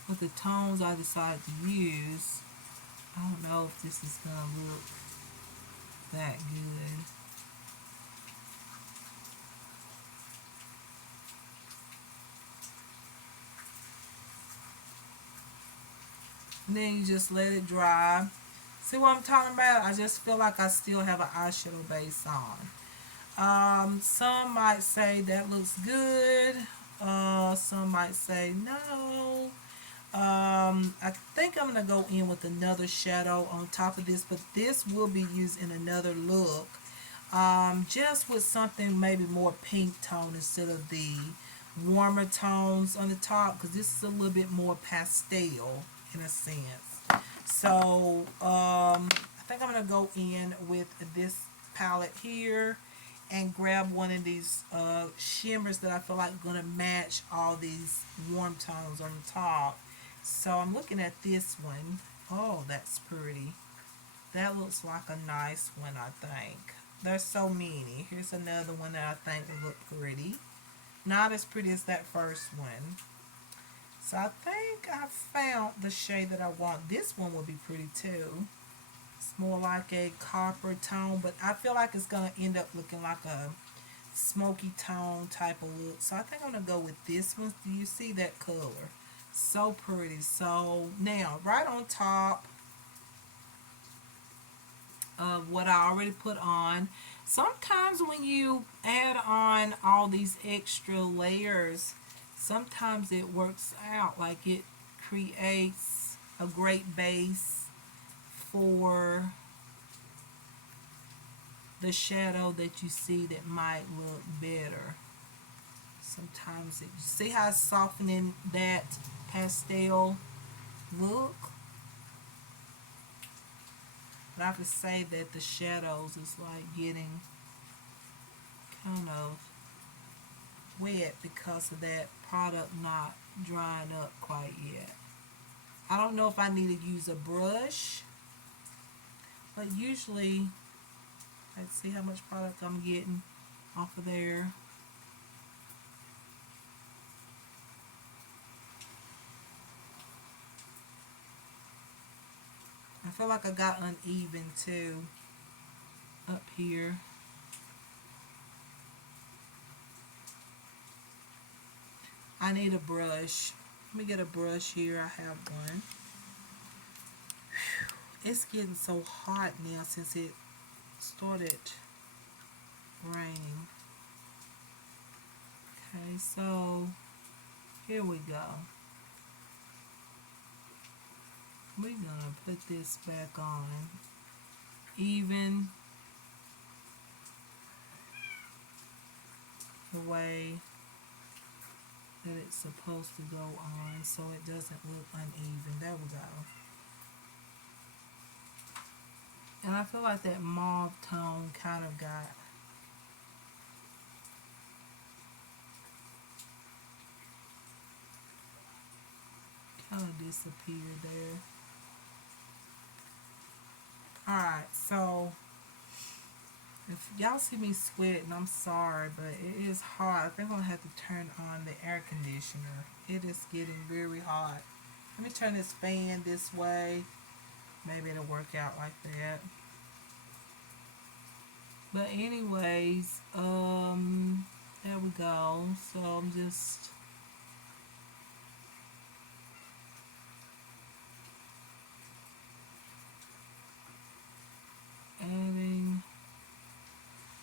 with the tones I decided to use, I don't know if this is going to look that good. And then you just let it dry. See what I'm talking about? I just feel like I still have an eyeshadow base on. Some might say that looks good. Some might say no. I think I'm going to go in with another shadow on top of this, but this will be used in another look. Just with something maybe more pink tone instead of the warmer tones on the top, because this is a little bit more pastel in a sense. So I think I'm gonna go in with this palette here and grab one of these shimmers that I feel like are gonna match all these warm tones on the top. So I'm looking at this one. Oh, that's pretty. That looks like a nice one, I think. There's so many. Here's another one that I think will look pretty. Not as pretty as that first one. So I think I found the shade that I want. This one will be pretty too. It's more like a copper tone, but I feel like it's going to end up looking like a smoky tone type of look. So I think I'm going to go with this one. Do you see that color? So pretty. So now, right on top of what I already put on, sometimes when you add on all these extra layers, sometimes it works out like it creates a great base for the shadow that you see that might look better. Sometimes it, see how it's softening that pastel look? But I have to say that the shadows is like getting kind of wet because of that product not drying up quite yet. I don't know if I need to use a brush, but usually, let's see how much product I'm getting off of there. I feel like I got uneven too up here. I need a brush. Let me get a brush here. I have one. It's getting so hot now since it started raining. Okay, so here we go. We're gonna put this back on even the way that it's supposed to go on so it doesn't look uneven. There we go. And I feel like that mauve tone kind of got disappeared there. Alright, so if y'all see me sweating, I'm sorry, but it is hot. I think I'm going to have to turn on the air conditioner. It is getting very hot. Let me turn this fan this way. Maybe it'll work out like that. But anyways, there we go. So I'm just adding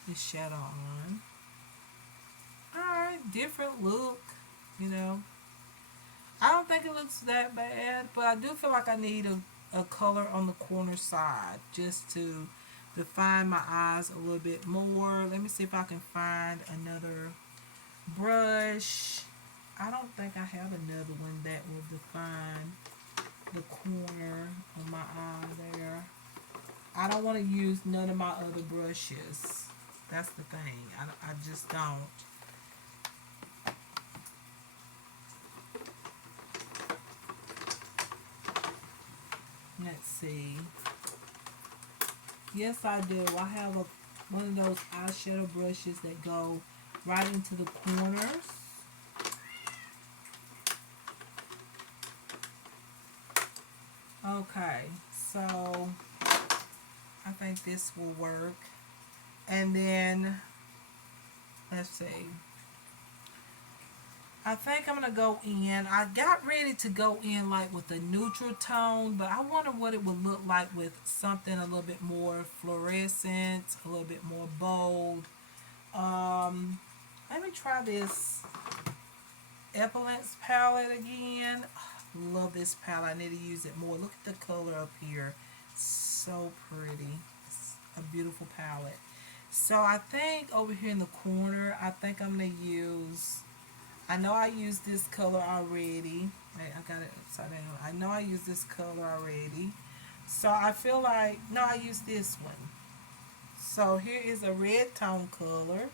the shadow on. Alright, different look, you know. I don't think it looks that bad, but I do feel like I need a color on the corner side just to define my eyes a little bit more. Let me see if I can find another brush. I don't think I have another one that will define the corner of my eye there. I don't want to use none of my other brushes. That's the thing. I just don't. Let's see. Yes, I do. I have one of those eyeshadow brushes that go right into the corners. Okay, so I think this will work. And then, let's see. I think I'm going to go in. I got ready to go in like with a neutral tone, but I wonder what it would look like with something a little bit more fluorescent, a little bit more bold. Let me try this Epilance palette again. Love this palette. I need to use it more. Look at the color up here. So pretty. It's a beautiful palette. So I think over here in the corner, I think I'm going to use, I know I used this color already. Wait, I got it upside down. I know I used this color already. So I feel like, no, I used this one. So here is a red tone color.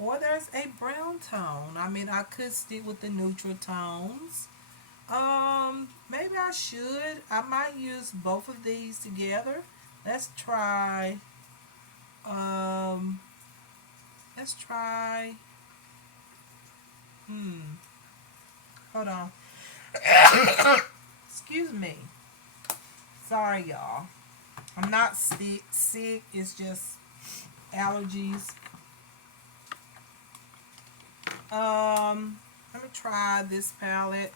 Or there's a brown tone. I mean, I could stick with the neutral tones. Maybe I should. I might use both of these together. Let's try, um, let's try, hold on. Excuse me. Sorry, y'all. I'm not sick. It's just allergies. Let me try this palette.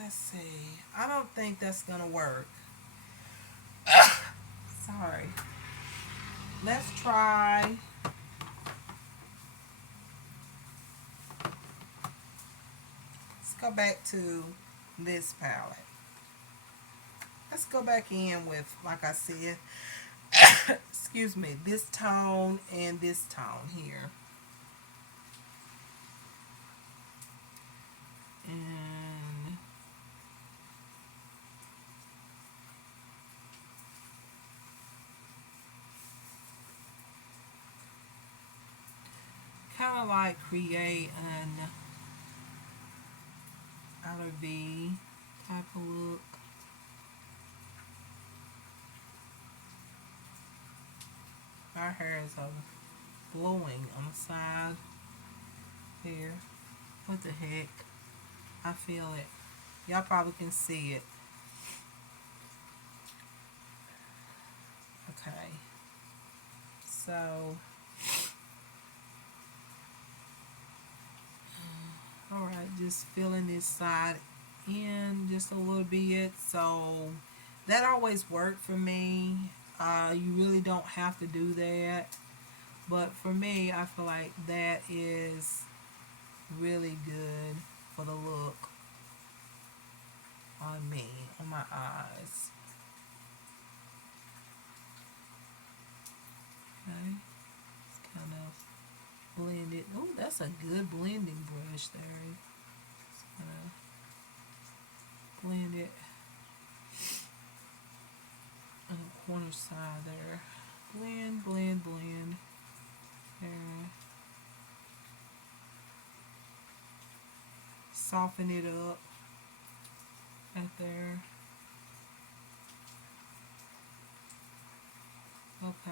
Let's see. I don't think that's gonna work. Sorry. Let's try. Let's go back to this palette. Let's go back in with, like I said, excuse me, this tone and this tone here. And kind of like create an outer V type of look. My hair is blowing on the side here. What the heck? I feel it. Y'all probably can see it. Okay. So, alright, just filling this side in just a little bit. So, that always worked for me. You really don't have to do that. But for me, I feel like that is really good for the look on me, on my eyes. Okay. It's kind of blend it. Oh, that's a good blending brush there. Just gonna blend it on the corner side there. Blend, blend, blend. There. Soften it up right there. Okay.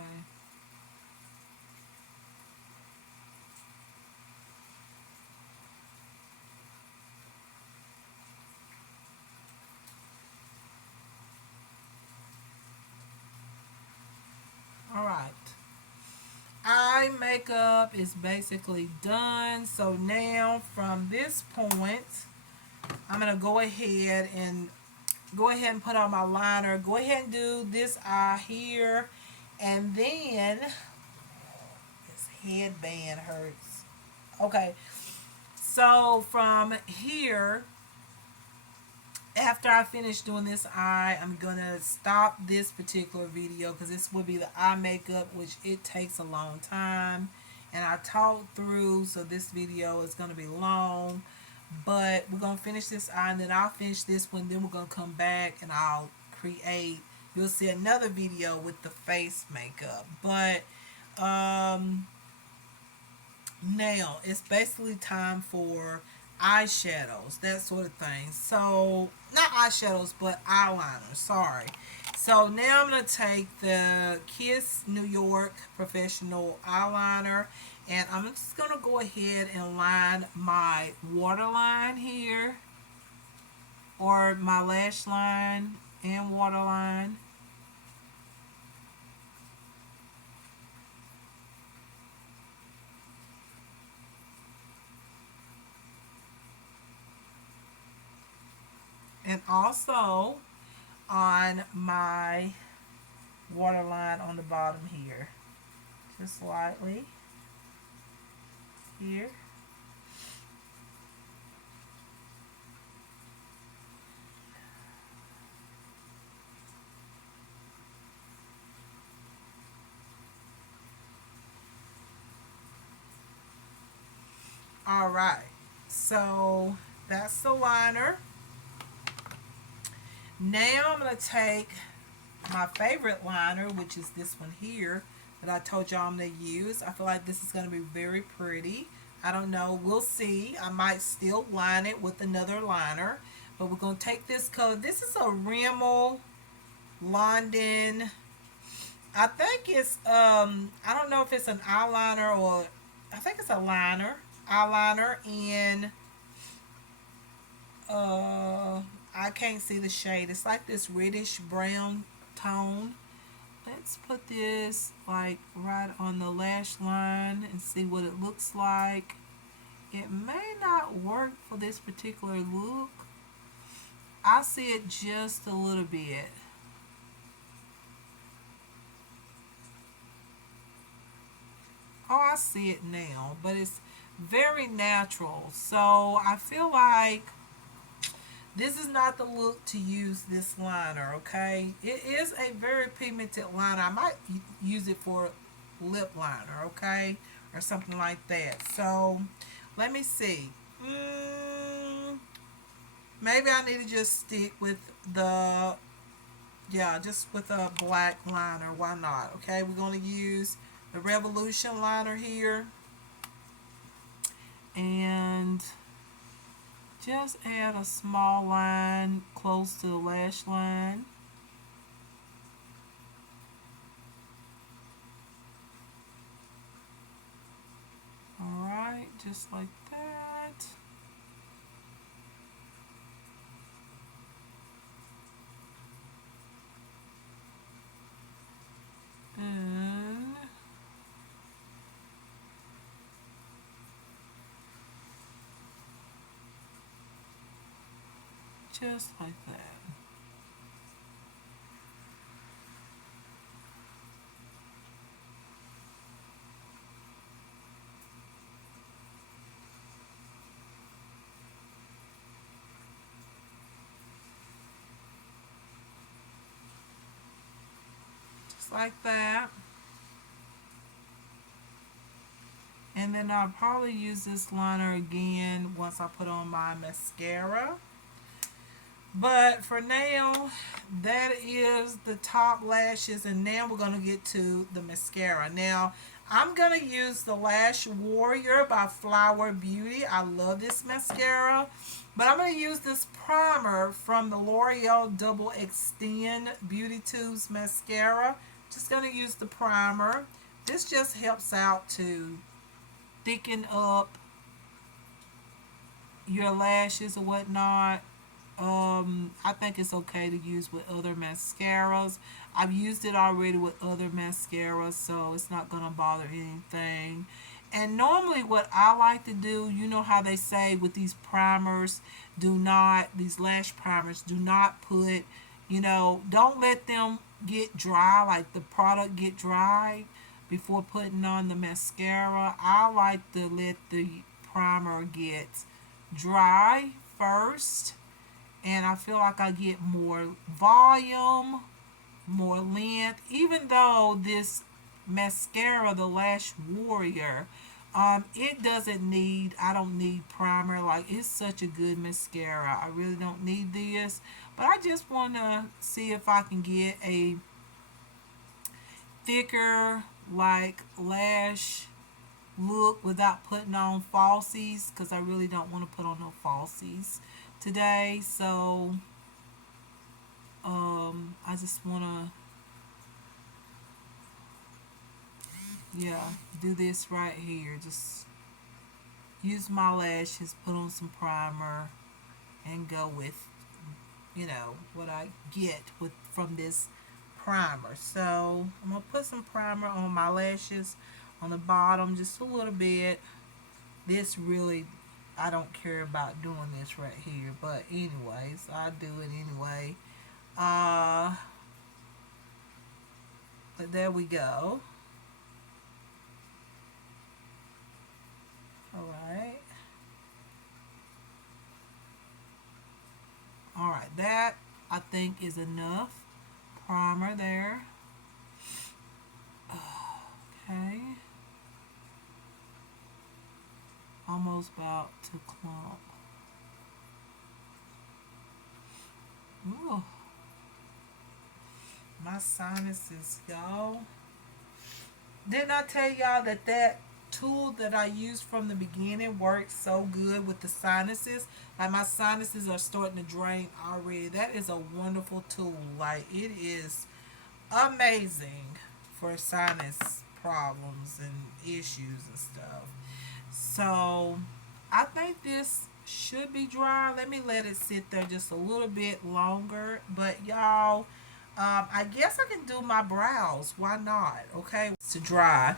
Alright. Eye makeup is basically done. So now from this point, I'm going to go ahead and put on my liner. Go ahead and do this eye here. And then, this headband hurts. Okay. So from here, after I finish doing this eye, I'm going to stop this particular video because this will be the eye makeup, which it takes a long time. And I talked through, so this video is going to be long. But we're going to finish this eye, and then I'll finish this one. Then we're going to come back and I'll create, you'll see another video with the face makeup. But now it's basically time for eyeshadows, that sort of thing. So not eyeshadows, but eyeliner, sorry. So now I'm going to take the Kiss New York Professional Eyeliner, and I'm just going to go ahead and line my waterline here, or my lash line and waterline. And also on my waterline on the bottom here, just lightly here. All right, so that's the liner. Now I'm going to take my favorite liner, which is this one here that I told y'all I'm going to use. I feel like this is going to be very pretty. I don't know. We'll see. I might still line it with another liner. But we're going to take this color. This is a Rimmel London. I think it's, I don't know if it's an eyeliner or, I think it's a liner. Eyeliner in, I can't see the shade. It's like this reddish brown tone. Let's put this like right on the lash line and see what it looks like. It may not work for this particular look. I see it just a little bit. Oh, I see it now, but it's very natural. So I feel like this is not the look to use this liner, okay? It is a very pigmented liner. I might use it for lip liner, okay? Or something like that. So, let me see. Maybe I need to just stick with the, yeah, just with a black liner. Why not? Okay, we're going to use the Revolution liner here. And just add a small line close to the lash line. Alright, just like that. And just like that. Just like that. And then I'll probably use this liner again once I put on my mascara. But for now, that is the top lashes, and now we're going to get to the mascara. Now, I'm going to use the Lash Warrior by Flower Beauty. I love this mascara. But I'm going to use this primer from the L'Oreal Double Extend Beauty Tubes Mascara. Just going to use the primer. This just helps out to thicken up your lashes or whatnot. I think it's okay to use with other mascaras. I've used it already with other mascaras, so it's not going to bother anything. And normally what I like to do, you know how they say with these primers, these lash primers, do not put, don't let them get dry, like the product get dry before putting on the mascara. I like to let the primer get dry first, and I feel like I get more volume, more length, even though this mascara, the Lash Warrior, I don't need primer. Like, it's such a good mascara. I really don't need this, but I just want to see if I can get a thicker, like, lash look without putting on falsies, because I really don't want to put on no falsies today. So I just want to, yeah, do this right here. Just use my lashes, put on some primer, and go with, what I get with from this primer. So I'm going to put some primer on my lashes on the bottom just a little bit. This really, I don't care about doing this right here, but anyways, I do it anyway. But there we go. Alright. Alright, that I think is enough primer there. Okay. almost about to clump. Ooh, my sinuses, y'all. Didn't I tell y'all that that tool that I used from the beginning worked so good with the sinuses? Like my sinuses are starting to drain already. That is a wonderful tool. Like it is amazing for sinus problems and issues and stuff. So I think this should be dry. Let me let it sit there just a little bit longer. But y'all, I guess I can do my brows. Why not? Okay, to dry.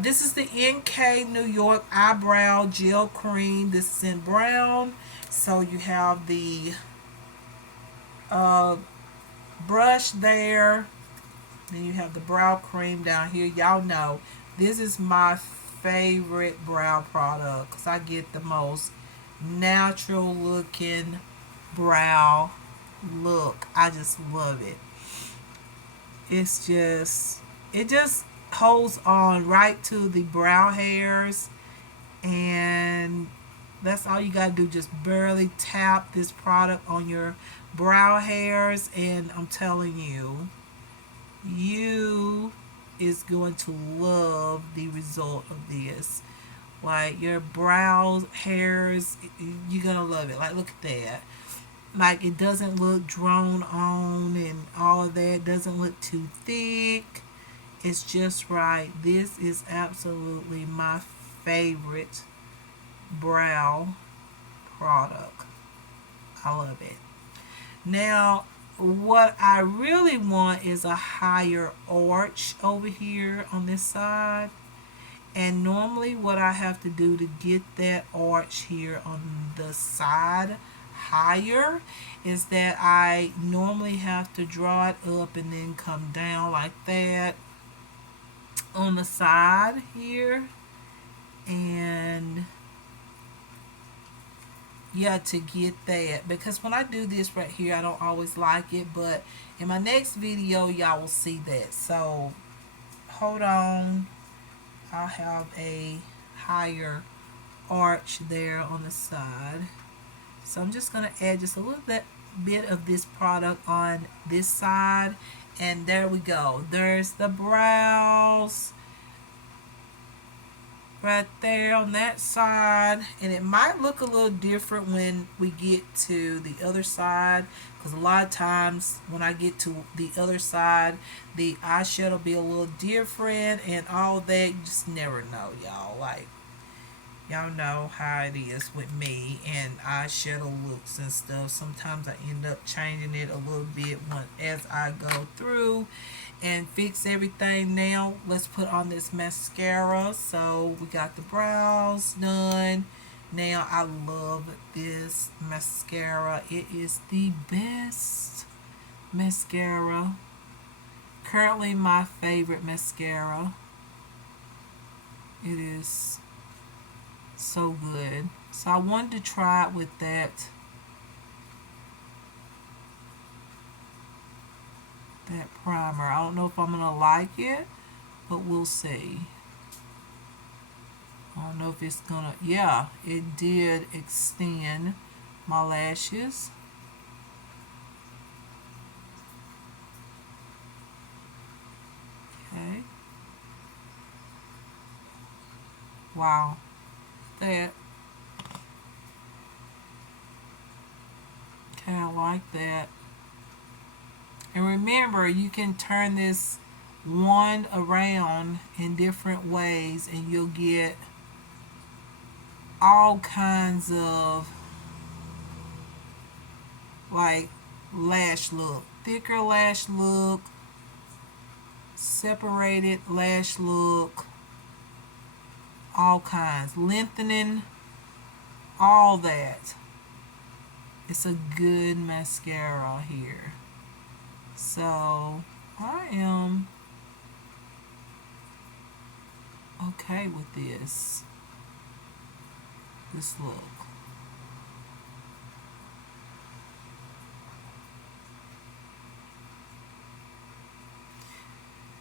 This is the NK New York Eyebrow Gel Cream. This is in brown. So you have the uh, brush there. Then you have the brow cream down here. Y'all know this is my favorite brow product because I get the most natural looking brow look. I just love it. It's just, it just holds on right to the brow hairs, and that's all you gotta do. Just barely tap this product on your brow hairs, and I'm telling you, you is going to love the result of this. Like your brows hairs, you're gonna love it. Like look at that. Like it doesn't look drawn on and all of that. It doesn't look too thick. It's just right. This is absolutely my favorite brow product. I love it. Now, what I really want is a higher arch over here on this side. And normally what I have to do to get that arch here on the side higher is that I normally have to draw it up and then come down like that on the side here. And yeah, to get that, because when I do this right here I don't always like it, but in my next video y'all will see that. So hold on, I'll have a higher arch there on the side. So I'm just going to add just a little bit of this product on this side, and there we go. There's the brows right there on that side, and it might look a little different when we get to the other side, because a lot of times when I get to the other side the eyeshadow will be a little different and all that. You just never know, y'all. Like y'all know how it is with me and eyeshadow looks and stuff. Sometimes I end up changing it a little bit as I go through and fix everything. Now let's put on this mascara. So we got the brows done. Now I love this mascara. It is the best mascara. Currently my favorite mascara. It is so good. So I wanted to try it with that primer. I don't know if I'm gonna like it, but we'll see. I don't know if it's gonna, yeah, it did extend my lashes. Okay. Wow. That. Okay, I like that. And remember, you can turn this wand around in different ways and you'll get all kinds of like lash look. Thicker lash look, separated lash look, all kinds. Lengthening, all that. It's a good mascara here. So I am okay with this look.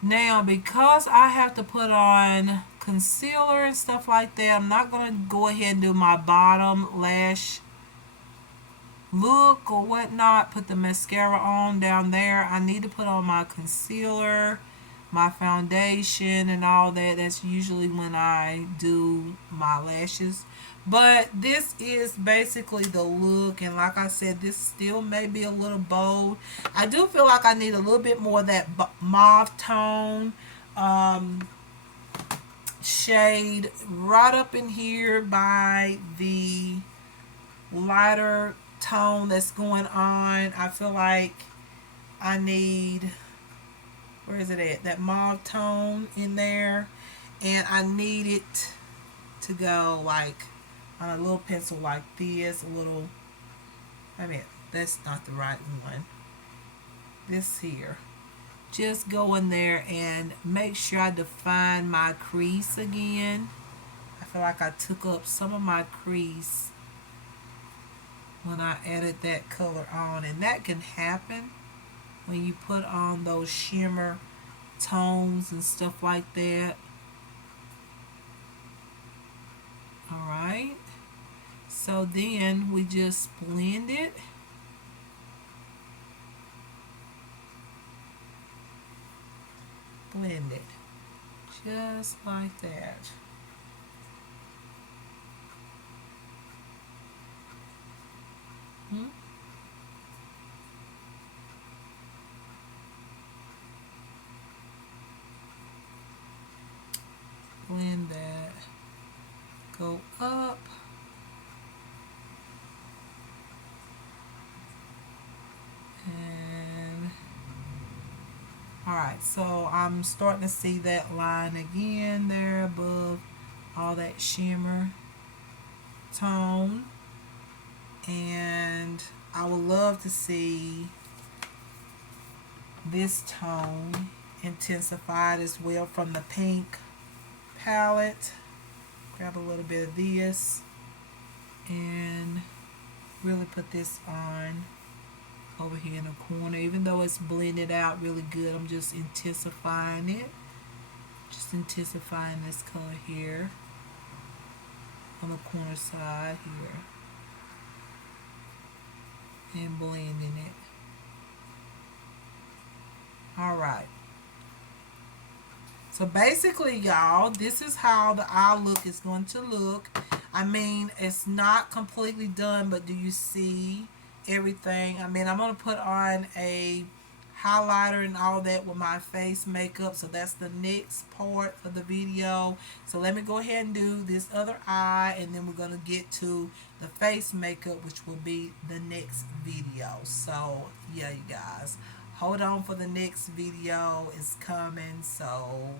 Now, because I have to put on concealer and stuff like that, I'm not going to go ahead and do my bottom lash look or whatnot. Put the mascara on down there. I need to put on my concealer, my foundation, and all that. That's usually when I do my lashes. But this is basically the look, and like I said, this still may be a little bold. I do feel like I need a little bit more of that mauve tone shade right up in here by the lighter tone that's going on. I feel like I need, where is it at? That mauve tone in there. And I need it to go like on a little pencil like this. A little, I mean, that's not the right one. This here. Just go in there and make sure I define my crease again. I feel like I took up some of my crease when I added that color on, and that can happen when you put on those shimmer tones and stuff like that. Alright, so then we just blend it. Blend it just like that. Hmm? Blend that. Go up. And alright, so I'm starting to see that line again there above all that shimmer tone. And I would love to see this tone intensified as well from the pink palette. Grab a little bit of this and really put this on over here in the corner. Even though it's blended out really good, I'm just intensifying it. Just intensifying this color here on the corner side here. And blending it. Alright. So basically, y'all, this is how the eye look is going to look. I mean, it's not completely done, but do you see everything? I mean, I'm going to put on a highlighter and all that with my face makeup, so that's the next part of the video. So let me go ahead and do this other eye, and then we're going to get to the face makeup, which will be the next video. So yeah, you guys, hold on for the next video. It's coming. So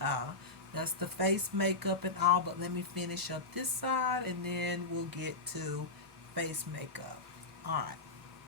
yeah, that's the face makeup and all, but let me finish up this side and then we'll get to face makeup. Alright,